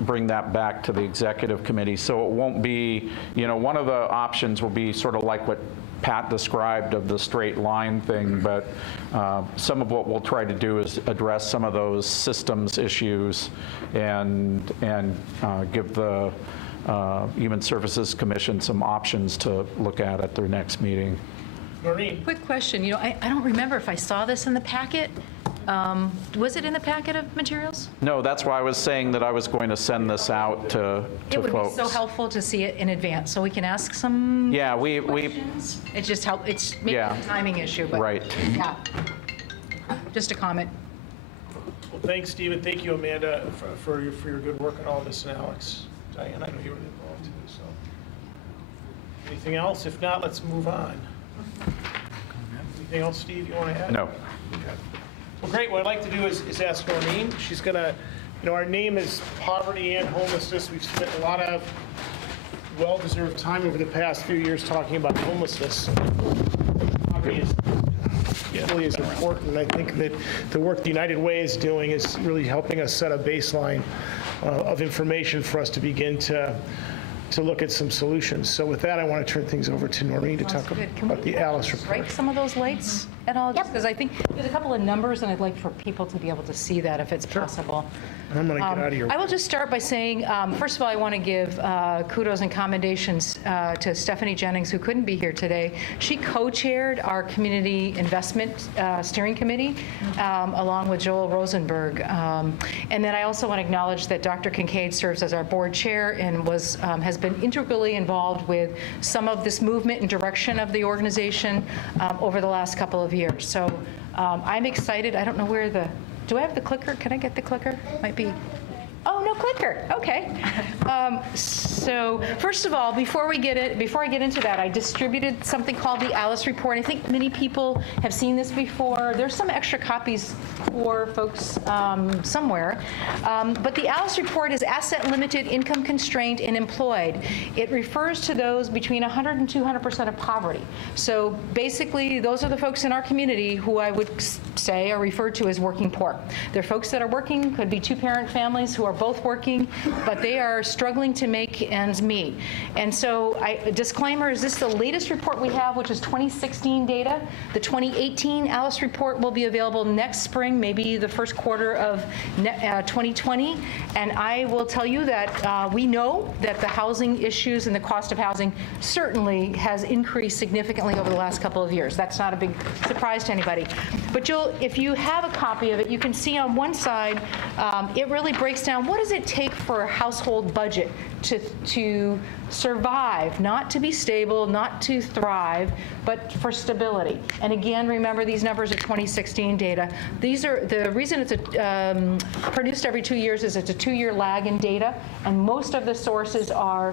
bring that back to the executive committee. So it won't be, you know, one of the options will be sort of like what Pat described of the straight line thing, but some of what we'll try to do is address some of those systems issues and give the Human Services Commission some options to look at their next meeting. Noreen? Quick question. You know, I don't remember if I saw this in the packet. Was it in the packet of materials? No, that's why I was saying that I was going to send this out to It would folks. be so helpful to see it in advance, so we can ask some Yeah, questions. It just helps. It's maybe a timing issue, but right. Yeah. Just a comment. Well, thanks, Steve, and thank you, Amanda, for your good work on all this, and Alex. Diane, I know you were involved too. So, anything else? If not, let's move on. Anything else, Steve, you want to add? No. Okay. Well, great. What I'd like to do is ask Noreen. She's going to, our name is Poverty and Homelessness. We've spent a lot of well-deserved time over the past few years talking about homelessness. Poverty is equally as important. And I think that the work the United Way is doing is really helping us set a baseline of information for us to begin to look at some solutions. So with that, I want to turn things over to Noreen to talk about the Alice report. Strike some of those lights at all? Just because I think there's a couple of numbers, and I'd like for people to be able to see that if it's possible. I'm going to get out of your I will just start by saying, first of all, I want to give kudos and commendations to Stephanie Jennings, who couldn't be here today. She co-chaired our Community Investment Steering Committee, along with Joel Rosenberg. And then I also want to acknowledge that Dr. Kincaid serves as our board chair and has been integrally involved with some of this movement and direction of the organization over the last couple of years. So I'm excited. I don't know where do I have the clicker? Can I get the clicker? Might be. Oh, no clicker. Okay. So first of all, before I get into that, I distributed something called the Alice Report. I think many people have seen this before. There's some extra copies for folks somewhere. But the Alice Report is asset limited, income constrained, and employed. It refers to those between 100 and 200% of poverty. So basically, those are the folks in our community who I would say are referred to as working poor. They're folks that are working, could be two-parent families who are both working, but they are struggling to make ends meet. And so, disclaimer, is this the latest report we have, which is 2016 data? The 2018 Alice Report will be available next spring, maybe the first quarter of 2020. And I will tell you that we know that the housing issues and the cost of housing certainly has increased significantly over the last couple of years. That's not a big surprise to anybody. But if you have a copy of it, you can see on one side, it really breaks down what does it take for a household budget to survive, not to be stable, not to thrive, but for stability. And again, remember these numbers are 2016 data. These are the reason it's produced every 2 years is it's a 2-year lag in data, and most of the sources are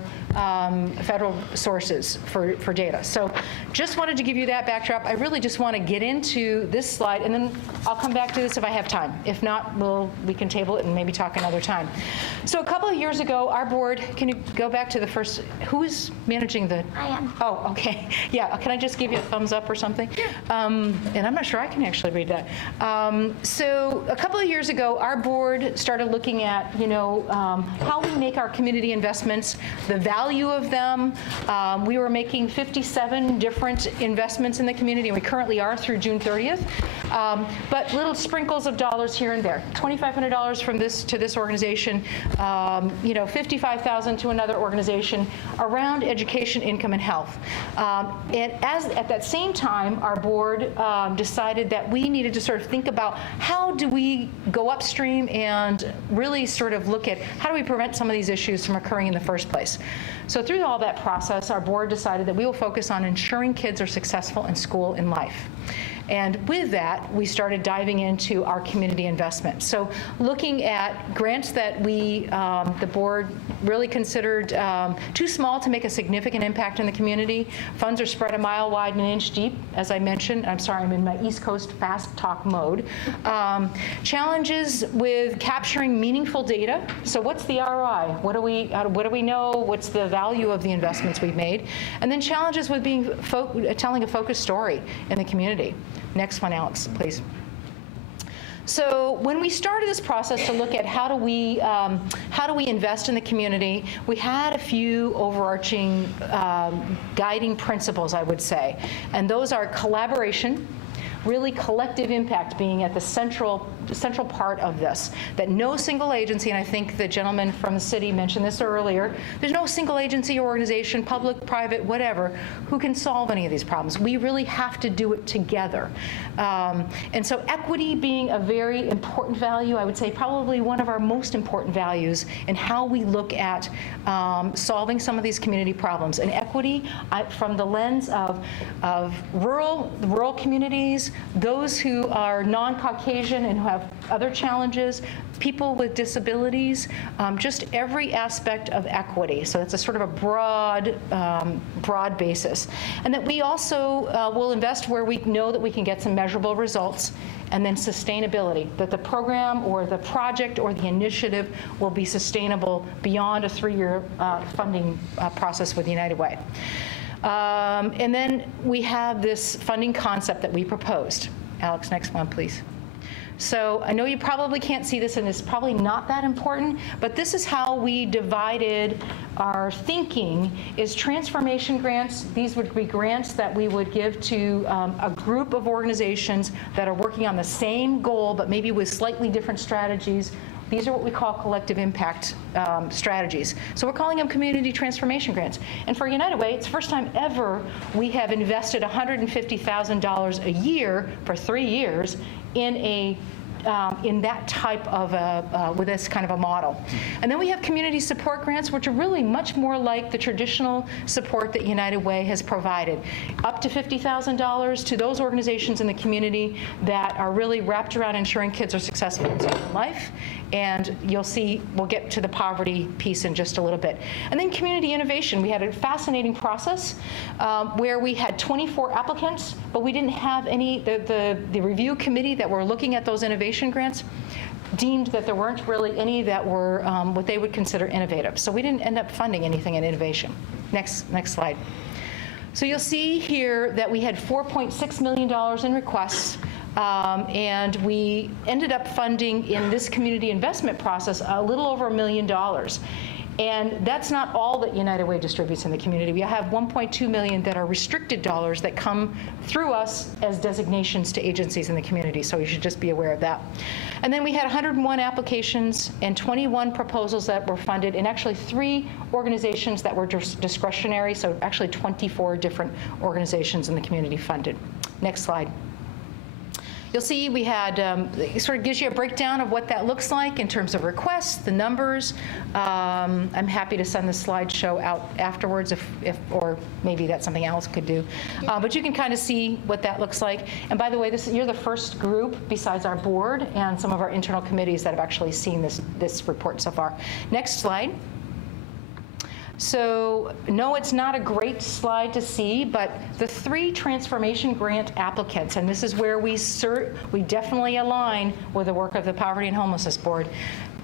federal sources for data. So just wanted to give you that backdrop. I really just want to get into this slide, and then I'll come back to this if I have time. If not, we can table it and maybe talk another time. So a couple of years ago, our board, can you go back to the first, who is managing the? I am. Oh, okay. Yeah, can I just give you a thumbs up or something? And I'm not sure I can actually read that. So a couple of years ago, our board started looking at, how we make our community investments, the value of them. We were making 57 different investments in the community, and we currently are through June 30th. But little sprinkles of dollars here and there. $2,500 from this to this organization, $55,000 to another organization around education, income, and health. And at that same time, our board decided that we needed to sort of think about how do we go upstream and really sort of look at how do we prevent some of these issues from occurring in the first place. So through all that process, our board decided that we will focus on ensuring kids are successful in school and life. And with that, we started diving into our community investment. So looking at grants that the board really considered too small to make a significant impact in the community. Funds are spread a mile wide and an inch deep, as I mentioned. I'm sorry, I'm in my East Coast fast talk mode. Challenges with capturing meaningful data. So what's the ROI? What do we know? What's the value of the investments we've made? And then challenges with telling a focused story in the community. Next one, Alex, please. So when we started this process to look at how do we invest in the community, we had a few overarching guiding principles, I would say. And those are collaboration, really collective impact being at the central part of this, that no single agency, and I think the gentleman from the city mentioned this earlier, there's no single agency or organization, public, private, whatever, who can solve any of these problems. We really have to do it together. And so equity being a very important value, I would say probably one of our most important values in how we look at solving some of these community problems. And equity from the lens of rural communities, those who are non-Caucasian and who have other challenges, people with disabilities, just every aspect of equity. So that's a sort of a broad basis. And that we also will invest where we know that we can get some measurable results, and then sustainability, that the program or the project or the initiative will be sustainable beyond a 3-year funding process with United Way. And then we have this funding concept that we proposed. Alex, next one, please. So I know you probably can't see this, and it's probably not that important, but this is how we divided our thinking, is transformation grants. These would be grants that we would give to a group of organizations that are working on the same goal, but maybe with slightly different strategies. These are what we call collective impact strategies. So we're calling them community transformation grants. And for United Way, it's the first time ever we have invested $150,000 a year for 3 years in that type of with this kind of a model. And then we have community support grants, which are really much more like the traditional support that United Way has provided. Up to $50,000 to those organizations in the community that are really wrapped around ensuring kids are successful in school and life. And you'll see, we'll get to the poverty piece in just a little bit. And then community innovation. We had a fascinating process where we had 24 applicants, but we didn't have any, the review committee that were looking at those innovation grants deemed that there weren't really any that were what they would consider innovative. So we didn't end up funding anything in innovation. Next slide. So you'll see here that we had $4.6 million in requests. And we ended up funding in this community investment process a little over $1 million. And that's not all that United Way distributes in the community. We have $1.2 million that are restricted dollars that come through us as designations to agencies in the community, so you should just be aware of that. And then we had 101 applications and 21 proposals that were funded, and actually 3 organizations that were discretionary, so actually 24 different organizations in the community funded. Next slide. You'll see we had, it sort of gives you a breakdown of what that looks like in terms of requests, the numbers. I'm happy to send the slideshow out afterwards or maybe that's something else could do. But you can kind of see what that looks like. And by the way, you're the first group besides our board and some of our internal committees that have actually seen this report so far. Next slide. So, no, it's not a great slide to see, but the 3 transformation grant applicants, and this is where we definitely align with the work of the Poverty and Homelessness Board.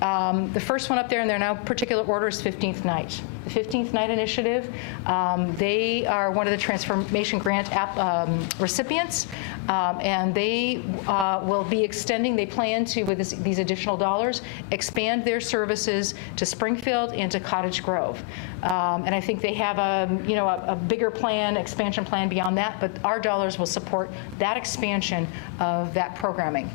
The first one up there in their now particular order is 15th Night. The 15th Night Initiative, they are one of the transformation grant recipients, and they will be extending, they plan to, with these additional dollars, expand their services to Springfield and to Cottage Grove. And I think they have a bigger plan, expansion plan beyond that, but our dollars will support that expansion of that programming.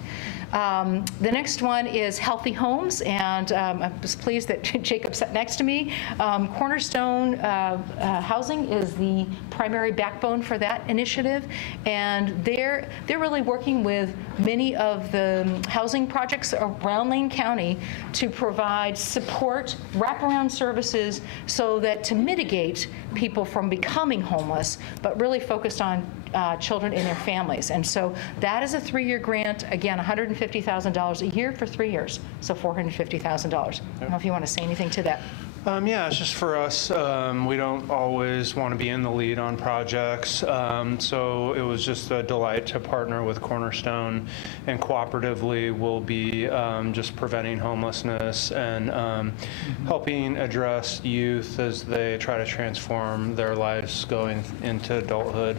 The next one is Healthy Homes, and I was pleased that Jacob sat next to me. Cornerstone Housing is the primary backbone for that initiative, and they're really working with many of the housing projects around Lane County to provide support, wraparound services, so that to mitigate people from becoming homeless, but really focused on children and their families. And so that is a 3-year grant, again, $150,000 a year for 3 years, so $450,000. I don't know if you want to say anything to that. Yeah, it's just for us. We don't always want to be in the lead on projects, so it was just a delight to partner with Cornerstone, and cooperatively we'll be just preventing homelessness and helping address youth as they try to transform their lives going into adulthood.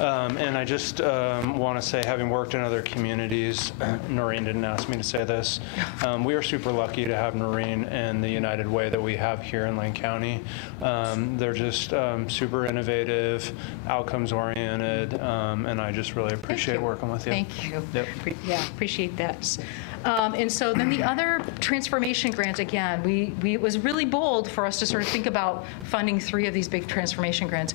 And I just want to say, having worked in other communities, Noreen didn't ask me to say this, we are super lucky to have Noreen and the United Way that we have here in Lane County. They're just super innovative, outcomes oriented, and I just really appreciate working with you. Thank you. Yep. Yeah, appreciate that. And so then the other transformation grant, again, it was really bold for us to sort of think about funding 3 of these big transformation grants.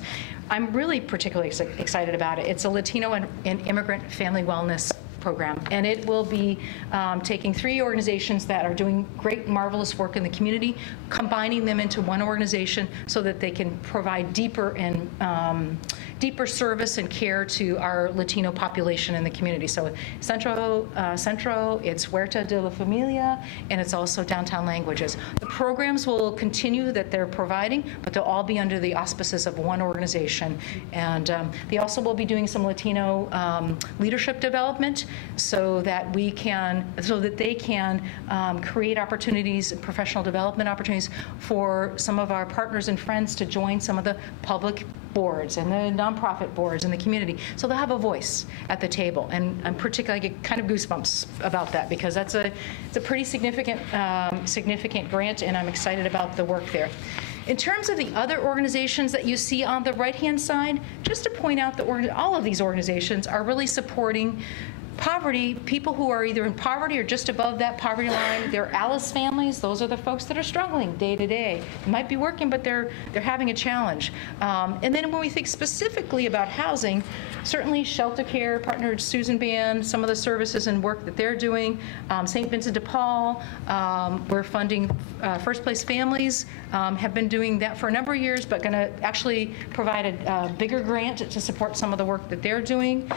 I'm really particularly excited about it. It's a Latino and immigrant family wellness program, and it will be taking 3 organizations that are doing great, marvelous work in the community, combining them into one organization so that they can provide deeper and deeper service and care to our Latino population in the community. So Centro, it's Huerta de la Familia, and it's also Downtown Languages. The programs will continue that they're providing, but they'll all be under the auspices of one organization. And they also will be doing some Latino leadership development so that they can create opportunities, professional development opportunities for some of our partners and friends to join some of the public boards and the nonprofit boards in the community. So they'll have a voice at the table. And I'm particularly, I get kind of goosebumps about that because it's a pretty significant grant, and I'm excited about the work there. In terms of the other organizations that you see on the right-hand side, just to point out that all of these organizations are really supporting poverty, people who are either in poverty or just above that poverty line. They're Alice families. Those are the folks that are struggling day to day. They might be working, but they're having a challenge. And then when we think specifically about housing, certainly Shelter Care partnered Susan Ban, some of the services and work that they're doing. St. Vincent de Paul, we're funding First Place Families, have been doing that for a number of years, but going to actually provide a bigger grant to support some of the work that they're doing.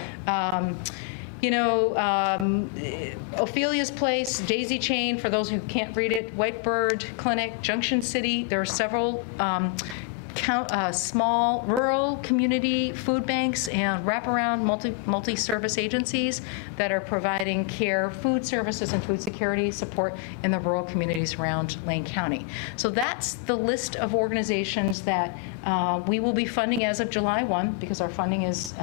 Ophelia's Place, Daisy Chain, for those who can't read it, Whitebird Clinic, Junction City. There are several small rural community food banks and wraparound multi-service agencies that are providing care, food services, and food security support in the rural communities around Lane County. So that's the list of organizations that we will be funding as of July 1, because our funding is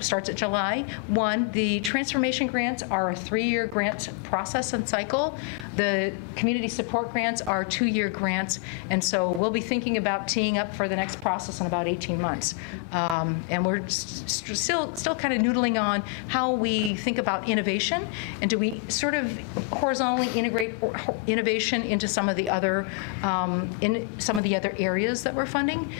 starts at July 1. The transformation grants are a 3-year grant process and cycle. The community support grants are 2-year grants, and so we'll be thinking about teeing up for the next process in about 18 months. And we're still kind of noodling on how we think about innovation, and do we sort of horizontally integrate innovation into some of the other areas that we're funding.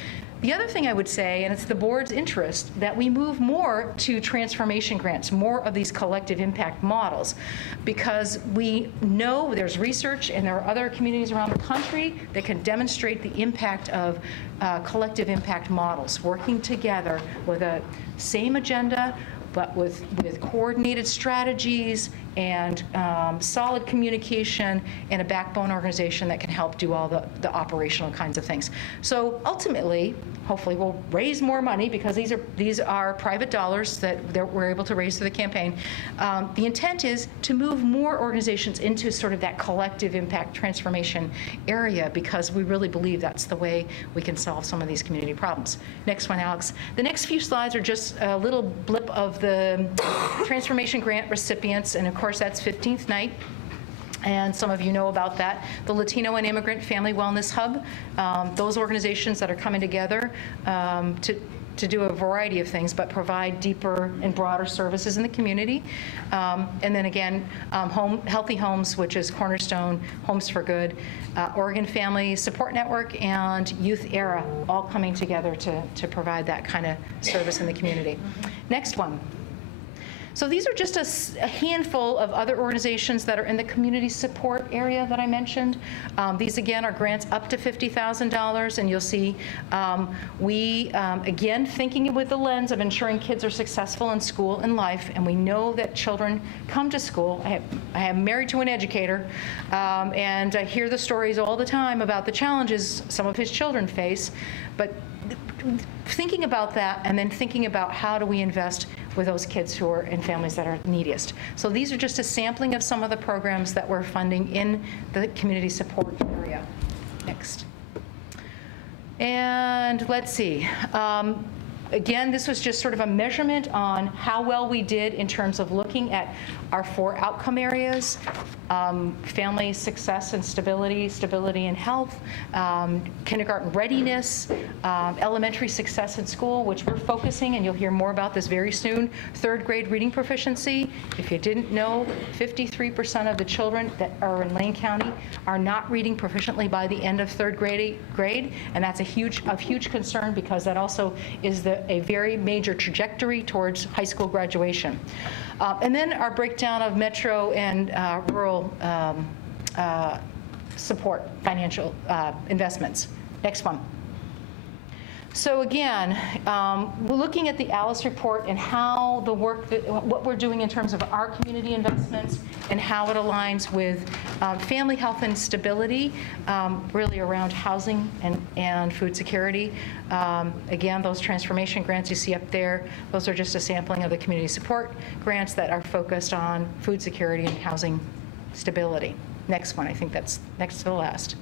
The other thing I would say, and it's the board's interest, that we move more to transformation grants, more of these collective impact models, because we know there's research and there are other communities around the country that can demonstrate the impact of collective impact models, working together with a same agenda, but with coordinated strategies and solid communication and a backbone organization that can help do all the operational kinds of things. So ultimately, hopefully we'll raise more money, because these are private dollars that we're able to raise through the campaign. The intent is to move more organizations into sort of that collective impact transformation area, because we really believe that's the way we can solve some of these community problems. Next one, Alex. The next few slides are just a little blip of the transformation grant recipients, and of course that's 15th night. And some of you know about that. The Latino and Immigrant Family Wellness Hub, those organizations that are coming together to do a variety of things, but provide deeper and broader services in the community. And then again, Healthy Homes, which is Cornerstone, Homes for Good, Oregon Family Support Network, and Youth Era, all coming together to provide that kind of service in the community. Next one. So these are just a handful of other organizations that are in the community support area that I mentioned. These, again, are grants up to $50,000, and you'll see we, again, thinking with the lens of ensuring kids are successful in school and life, and we know that children come to school. I am married to an educator, and I hear the stories all the time about the challenges some of his children face, but thinking about that, and then thinking about how do we invest with those kids who are in families that are neediest. So these are just a sampling of some of the programs that we're funding in the community support area. Next. And let's see. Again, this was just sort of a measurement on how well we did in terms of looking at our 4 outcome areas: family success and stability and health, kindergarten readiness, elementary success in school, which we're focusing, and you'll hear more about this very soon, 3rd grade reading proficiency. If you didn't know, 53% of the children that are in Lane County are not reading proficiently by the end of 3rd grade, and that's a huge concern, because that also is a very major trajectory towards high school graduation. And then our breakdown of metro and rural support, financial investments. Next one. So again, we're looking at the ALICE report and how the work, what we're doing in terms of our community investments and how it aligns with family health and stability, really around housing and food security. Again, those transformation grants you see up there, those are just a sampling of the community support grants that are focused on food security and housing stability. Next one, I think that's next to the last.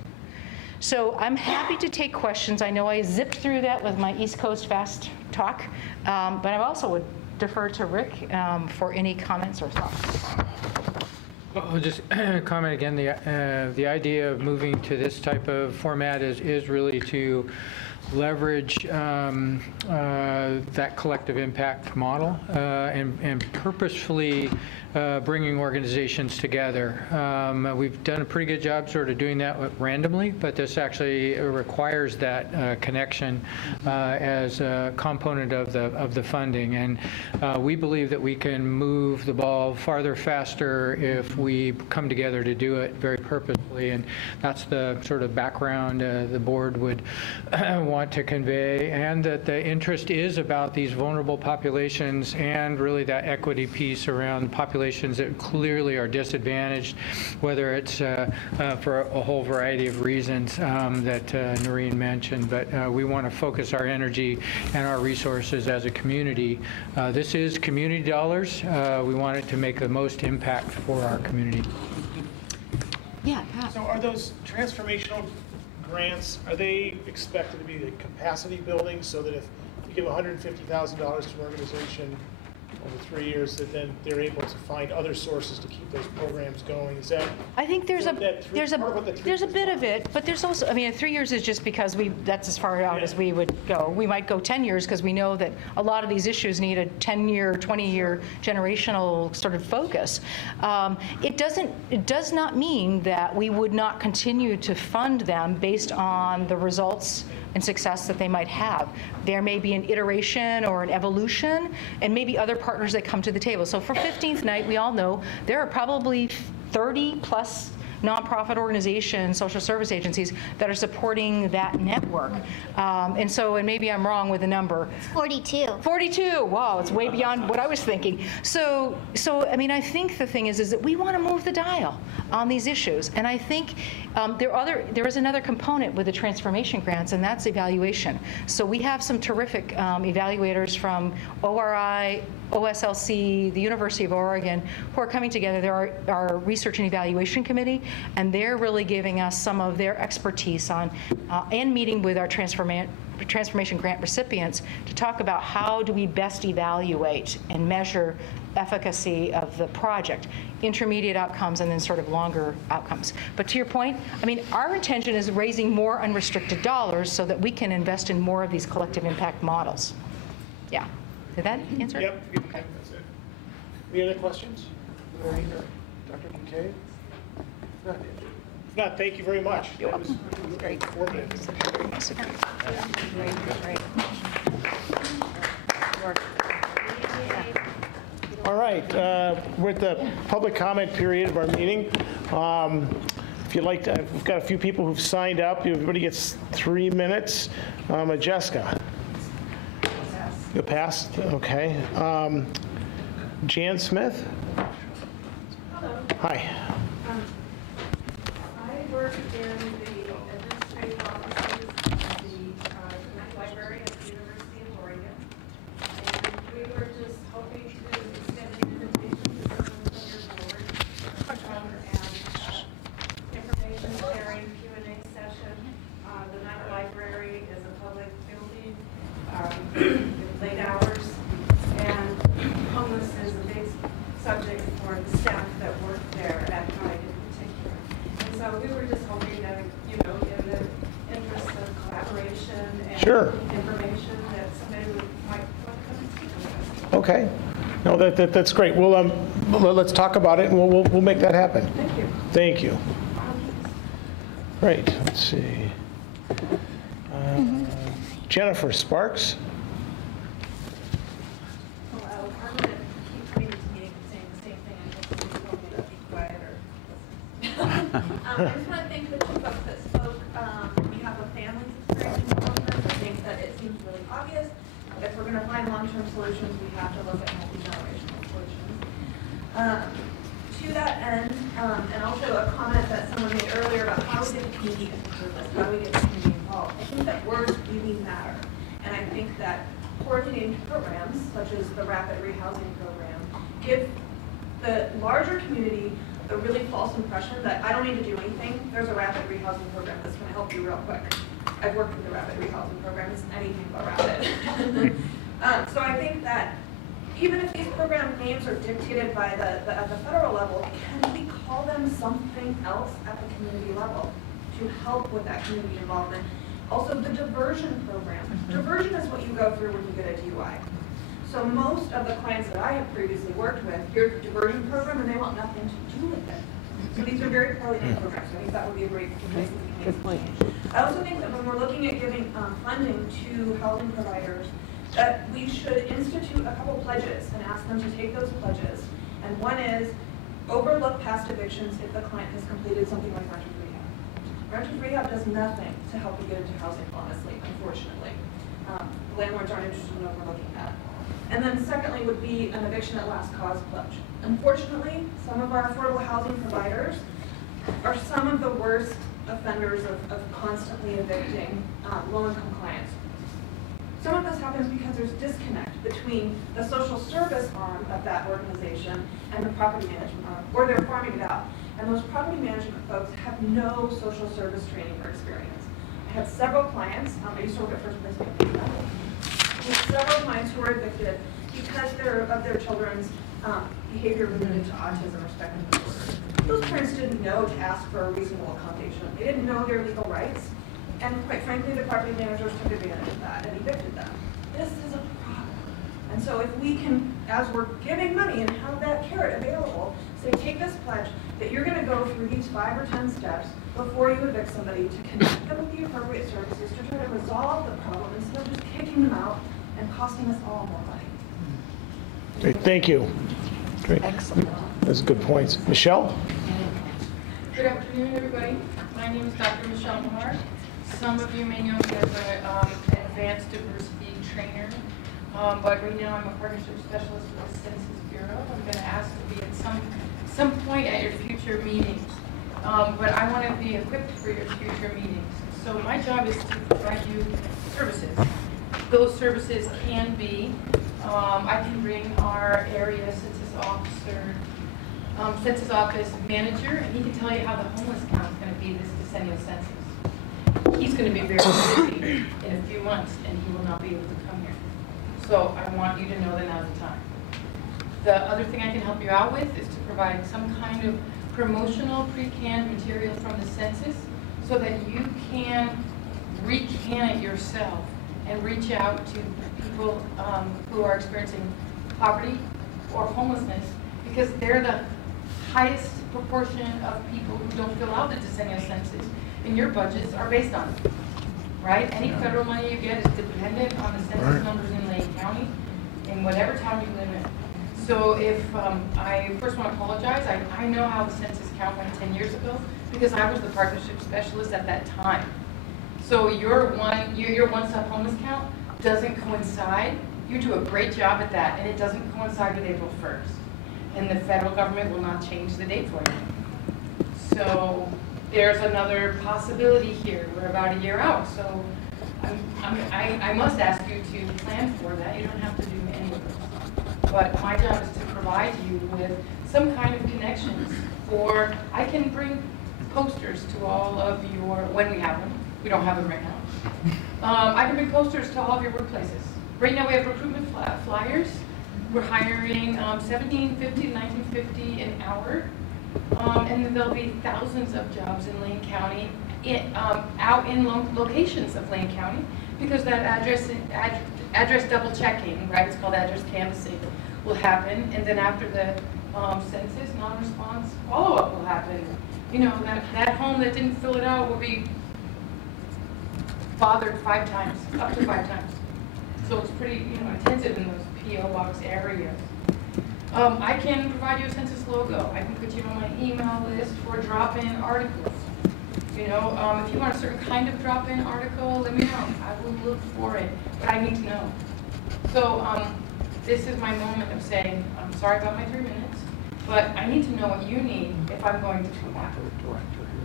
So I'm happy to take questions. I know I zipped through that with my East Coast fast talk, but I also would defer to Rick for any comments or thoughts. I'll just comment again, the idea of moving to this type of format is really to leverage that collective impact model and purposefully bringing organizations together. We've done a pretty good job sort of doing that randomly, but this actually requires that connection as a component of the funding. And we believe that we can move the ball farther, faster if we come together to do it very purposefully. And that's the sort of background the board would want to convey, and that the interest is about these vulnerable populations and really that equity piece around populations that clearly are disadvantaged, whether it's for a whole variety of reasons that Noreen mentioned. But we want to focus our energy and our resources as a community. This is community dollars. We want it to make the most impact for our community. Yeah, Pat. So are those transformational grants, are they expected to be the capacity building so that if you give $150,000 to an organization over 3 years, that then they're able to find other sources to keep those programs going? Is that? I think there's a bit of it, but there's also, I mean, 3 years is just because that's as far out as we would go. We might go 10 years because we know that a lot of these issues need a 10-year, 20-year generational sort of focus. It does not mean that we would not continue to fund them based on the results and success that they might have. There may be an iteration or an evolution, and maybe other partners that come to the table. So for 15th Night, we all know there are probably 30 plus nonprofit organizations, social service agencies that are supporting that network. And maybe I'm wrong with the number. It's 42. 42, wow, it's way beyond what I was thinking. So I mean, I think the thing is that we want to move the dial on these issues. And I think there is another component with the transformation grants, and that's evaluation. So we have some terrific evaluators from ORI, OSLC, the University of Oregon, who are coming together. There are our Research and Evaluation Committee, and they're really giving us some of their expertise on, and meeting with our transformation grant recipients to talk about how do we best evaluate and measure efficacy of the project, intermediate outcomes, and then sort of longer outcomes. But to your point, I mean, our intention is raising more unrestricted dollars so that we can invest in more of these collective impact models. Yeah. Did that answer? Yep. Okay. That's it. Any other questions? Dr. Kincaid? If not, thank you very much. That was great. Informative. All right, we're at the public comment period of our meeting. If you'd like to, we've got a few people who've signed up. Everybody gets 3 minutes. Jessica. You passed? Okay. Jan Smith? Hello. Hi. I work in the administrative offices of the library at the University of Oregon. And we were just hoping to extend an invitation to someone from your board to come and information sharing Q&A session. The Knight Library is a public building with late hours, and homelessness is a big subject for the staff that work there at Knight in particular. And so we were just hoping that, in the interest of collaboration and information, that somebody might want to come and speak with us. Okay. No, that's great. Well, let's talk about it, and we'll make that happen. Thank you. Thank you. Great. Let's see. Jennifer Sparks. Well, I'm going to keep coming to meetings and saying the same thing. I guess you told me to be quieter. I just want to thank the two folks that spoke. We have a family's experience in homelessness. I think that it seems really obvious. If we're going to find long-term solutions, we have to look at multi-generational solutions. To that end, and also a comment that someone made earlier about how we get the community into this, how we get the community involved. I think that words really matter. And I think that coordinating programs, such as the rapid rehousing program, give the larger community the really false impression that I don't need to do anything. There's a rapid rehousing program that's going to help you real quick. I've worked with the rapid rehousing program. It's anything but rapid. So I think that even if these program names are dictated by at the federal level, can we call them something else at the community level to help with that community involvement? Also, the diversion program. Diversion is what you go through when you get a DUI. So most of the clients that I have previously worked with, here's a diversion program, and they want nothing to do with it. So these are very poorly named programs. So I think that would be a great place to make a change. I also think that when we're looking at giving funding to housing providers, that we should institute a couple pledges and ask them to take those pledges. And one is overlook past evictions if the client has completed something like renters rehab. Renters rehab does nothing to help you get into housing, honestly, unfortunately. Landlords aren't interested in overlooking that. And then secondly would be an eviction at last cause pledge. Unfortunately, some of our affordable housing providers are some of the worst offenders of constantly evicting low-income clients. Some of this happens because there's disconnect between the social service arm of that organization and the property management arm, or they're farming it out. And those property management folks have no social service training or experience. I had several clients, I used to work at First Place level. I had several clients who were evicted because of their children's behavior related to autism or spectrum disorder. Those parents didn't know to ask for a reasonable accommodation. They didn't know their legal rights. And quite frankly, the property managers took advantage of that and evicted them. This is a problem. And so if we can, as we're giving money and have that carrot available, say take this pledge that you're going to go through these 5 or 10 steps before you evict somebody to connect them with the appropriate services to try to resolve the problem instead of just kicking them out and costing us all more money. Great, thank you. Great. Excellent. Those are good points. Michelle? Good afternoon, everybody. My name is Dr. Michelle Mahar. Some of you may know me as an advanced diversity trainer, but right now I'm a partnership specialist with the Census Bureau. I'm going to ask to be at some point at your future meetings, but I want to be equipped for your future meetings. So my job is to provide you services. Those services can be, I can bring our area census office manager, and he can tell you how the homeless count is going to be this decennial census. He's going to be very busy in a few months, and he will not be able to come here. So I want you to know that now's the time. The other thing I can help you out with is to provide some kind of promotional pre-canned material from the census so that you can recan it yourself and reach out to people who are experiencing poverty or homelessness, because they're the highest proportion of people who don't fill out the decennial census. And your budgets are based on it, right? Any federal money you get is dependent on the census numbers in Lane County, in whatever town you live in. So if I first want to apologize, I know how the census count went 10 years ago because I was the partnership specialist at that time. So your one-stop homeless count doesn't coincide. You do a great job at that, and it doesn't coincide with April 1st. And the federal government will not change the date for you. So there's another possibility here. We're about a year out, so I must ask you to plan for that. You don't have to do any of those. But my job is to provide you with some kind of connections, or I can bring posters to all of your, when we have them. We don't have them right now. I can bring posters to all of your workplaces. Right now we have recruitment flyers. We're hiring $17.50 to $19.50 an hour. And then there'll be thousands of jobs in Lane County, out in locations of Lane County, because that address double checking, right? It's called address canvassing, will happen, and then after the census non-response follow-up will happen. You know, that home that didn't fill it out will be bothered 5 times, up to 5 times. So it's pretty, intensive in those PO box areas. I can provide you a census logo. I can put you on my email list for drop-in articles. You know, if you want a certain kind of drop-in article, let me know. I will look for it, but I need to know. So this is my moment of saying, I'm sorry about my 3 minutes, but I need to know what you need if I'm going to come back.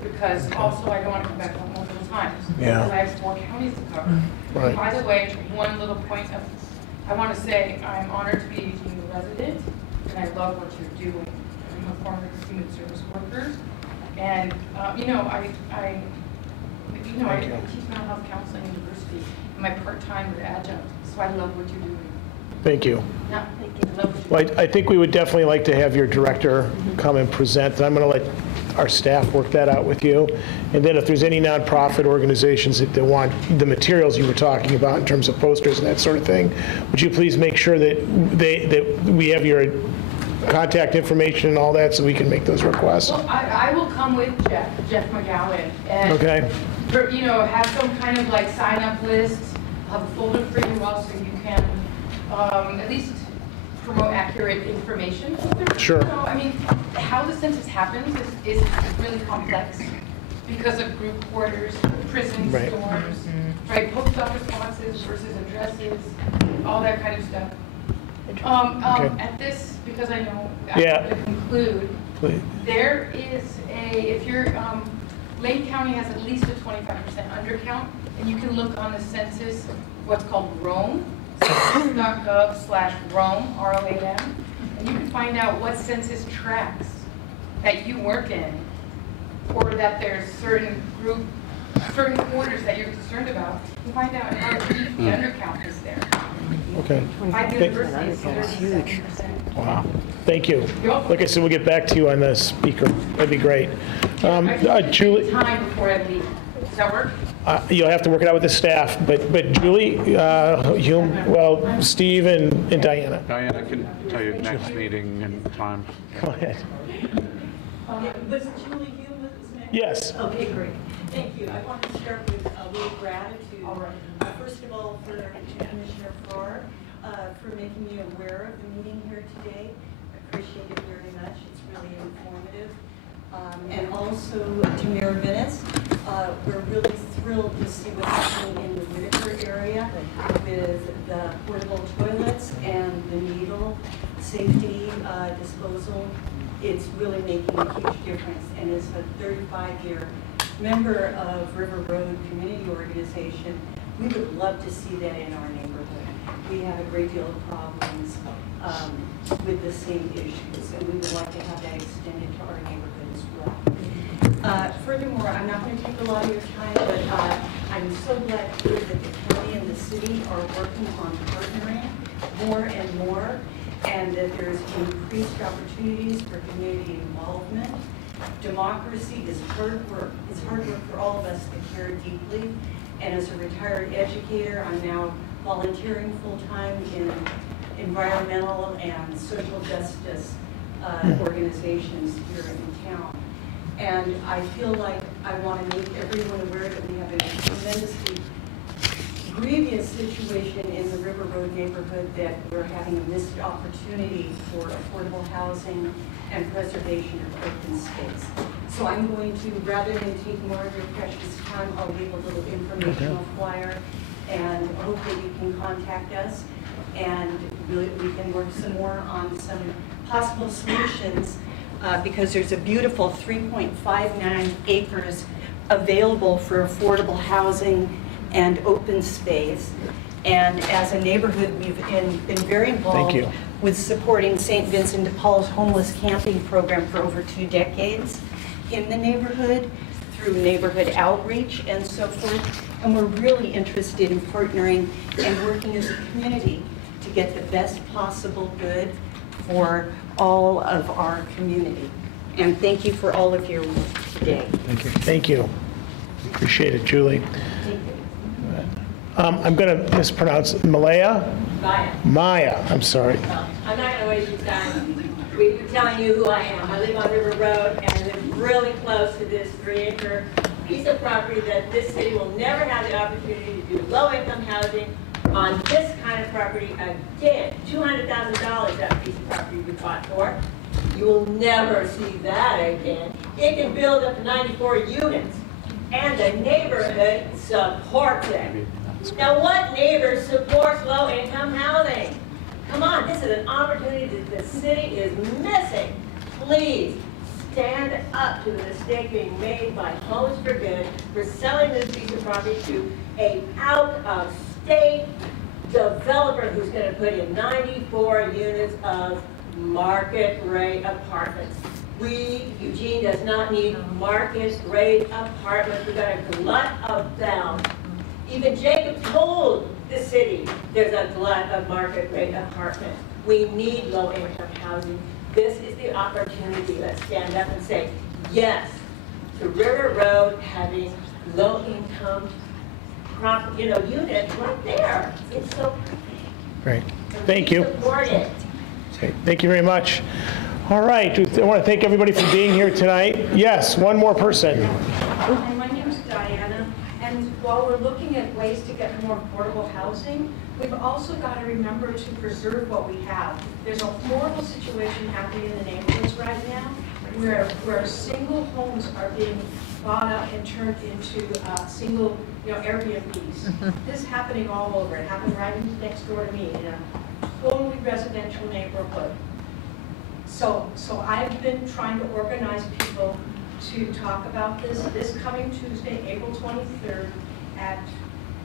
Because also I don't want to come back multiple times. Yeah. Because I have 4 counties to cover. Right. And by the way, one little point of, I want to say I'm honored to be a Eugene resident, and I love what you're doing. I'm a former human service worker, and you know, I teach mental health counseling in university. I'm my part-time with adjunct, so I love what you're doing. Thank you. Yeah, thank you. I love what Well, I think we would definitely like to have your director come and present, and I'm going to let our staff work that out with you. And then if there's any nonprofit organizations that want the materials you were talking about in terms of posters and that sort of thing, would you please make sure that we have your contact information and all that so we can make those requests? Well, I will come with Jeff McGowan, and Okay. you know, have some kind of like sign-up list, have a folder for you all so you can at least promote accurate information. Sure. You know, I mean, how the census happens is really complex because of group quarters, prison Right. stores, right, post office boxes versus addresses, all that kind of stuff. Okay. At this, because I know Yeah. I'm going to conclude, Please. there is if you're, Lake County has at least a 25% undercount, and you can look on the census, what's called Rome, census.gov/Rome, ROAM, and you can find out what census tracts that you work in, or that there's certain quarters that you're concerned about. You can find out how deep the undercount is there. Okay. Five universities, That's huge. Wow. Thank you. You're welcome. Like I said, we'll get back to you on the speaker. That'd be great. Julie, Time before I leave. Does that work? you'll have to work it out with the staff, but Julie, Steve and Diana. Diana can tell you next meeting and time. Go ahead. Was Julie Hume with us next? Yes. Okay, great. Thank you. I want to start with a little gratitude. All right. First of all, to Commissioner Farr for making me aware of the meeting here today. I appreciate it very much. It's really informative. And also to Mayor Venice, we're really thrilled to see what's happening in the Whitaker area with the portable toilets and the needle safety disposal. It's really making a huge difference, and as a 35-year member of River Road Community Organization, we would love to see that in our neighborhood. We have a great deal of problems with the same issues, and we would like to have that extended to our neighborhood as well. Furthermore, I'm not going to take a lot of your time, but I'm so glad to hear that the county and the city are working on partnering more and more, and that there's increased opportunities for community involvement. Democracy is hard work. It's hard work for all of us that care deeply. And as a retired educator, I'm now volunteering full-time in environmental and social justice organizations here in town. And I feel like I want to make everyone aware that we have a tremendously grievous situation in the River Road neighborhood, that we're having a missed opportunity for affordable housing and preservation of open space. So I'm going to, rather than take more of your precious time, I'll leave a little informational flyer, and hope that you can contact us, and we can work some more on some possible solutions, because there's a beautiful 3.59 acres available for affordable housing and open space. And as a neighborhood, we've been very involved with supporting St. Vincent de Paul's homeless camping program for over 2 decades in the neighborhood through neighborhood outreach and so forth. And we're really interested in partnering and working as a community to get the best possible good for all of our community. And thank you for all of your work today. Thank you. Thank you. Appreciate it, Julie. I'm going to mispronounce Malaya? Maya, I'm sorry. I'm not going to waste your time. We're telling you who I am. I live on River Road, and I live really close to this 3-acre piece of property that this city will never have the opportunity to do low-income housing on this kind of property again. $200,000 that piece of property we bought for. You will never see that again. It can build up to 94 units. and the neighborhood supports it. Now, what neighbor supports low-income housing? Come on, this is an opportunity that the city is missing. Please stand up to the mistake being made by Homes for Good for selling this piece of property to a out-of-state developer who's going to put in 94 units of market rate apartments. Eugene does not need market rate apartments. We've got a glut of them. Even Jacob told the city there's a glut of market rate apartments. We need low income housing. This is the opportunity. Let's stand up and say yes to River Road having low income units right there. It's so Great. Thank you. support it. Okay, thank you very much. All right, I want to thank everybody for being here tonight. Yes, one more person. Hi, my name is Diana, and while we're looking at ways to get more affordable housing, we've also got to remember to preserve what we have. There's a horrible situation happening in the neighborhoods right now where single homes are being bought up and turned into single, Airbnbs. This is happening all over. It happened right next door to me in a totally residential neighborhood. So I've been trying to organize people to talk about this coming Tuesday, April 23rd, at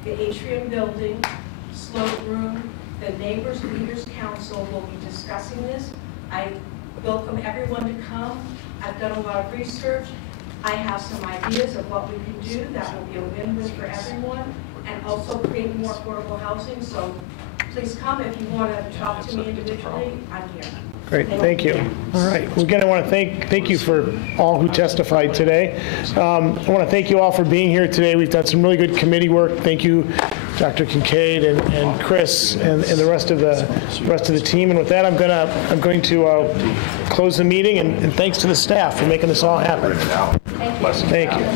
the Atrium Building, Sloat Room. The Neighbors Leaders Council will be discussing this. I welcome everyone to come. I've done a lot of research. I have some ideas of what we can do that will be a win-win for everyone and also create more affordable housing. So please come if you want to talk to me individually. I'm here. Great, thank you. All right, well, again, I want to thank you for all who testified today. I want to thank you all for being here today. We've done some really good committee work. Thank you, Dr. Kincaid and Chris and the rest of the team. And with that, I'm going to close the meeting. And thanks to the staff for making this all happen. Thank you.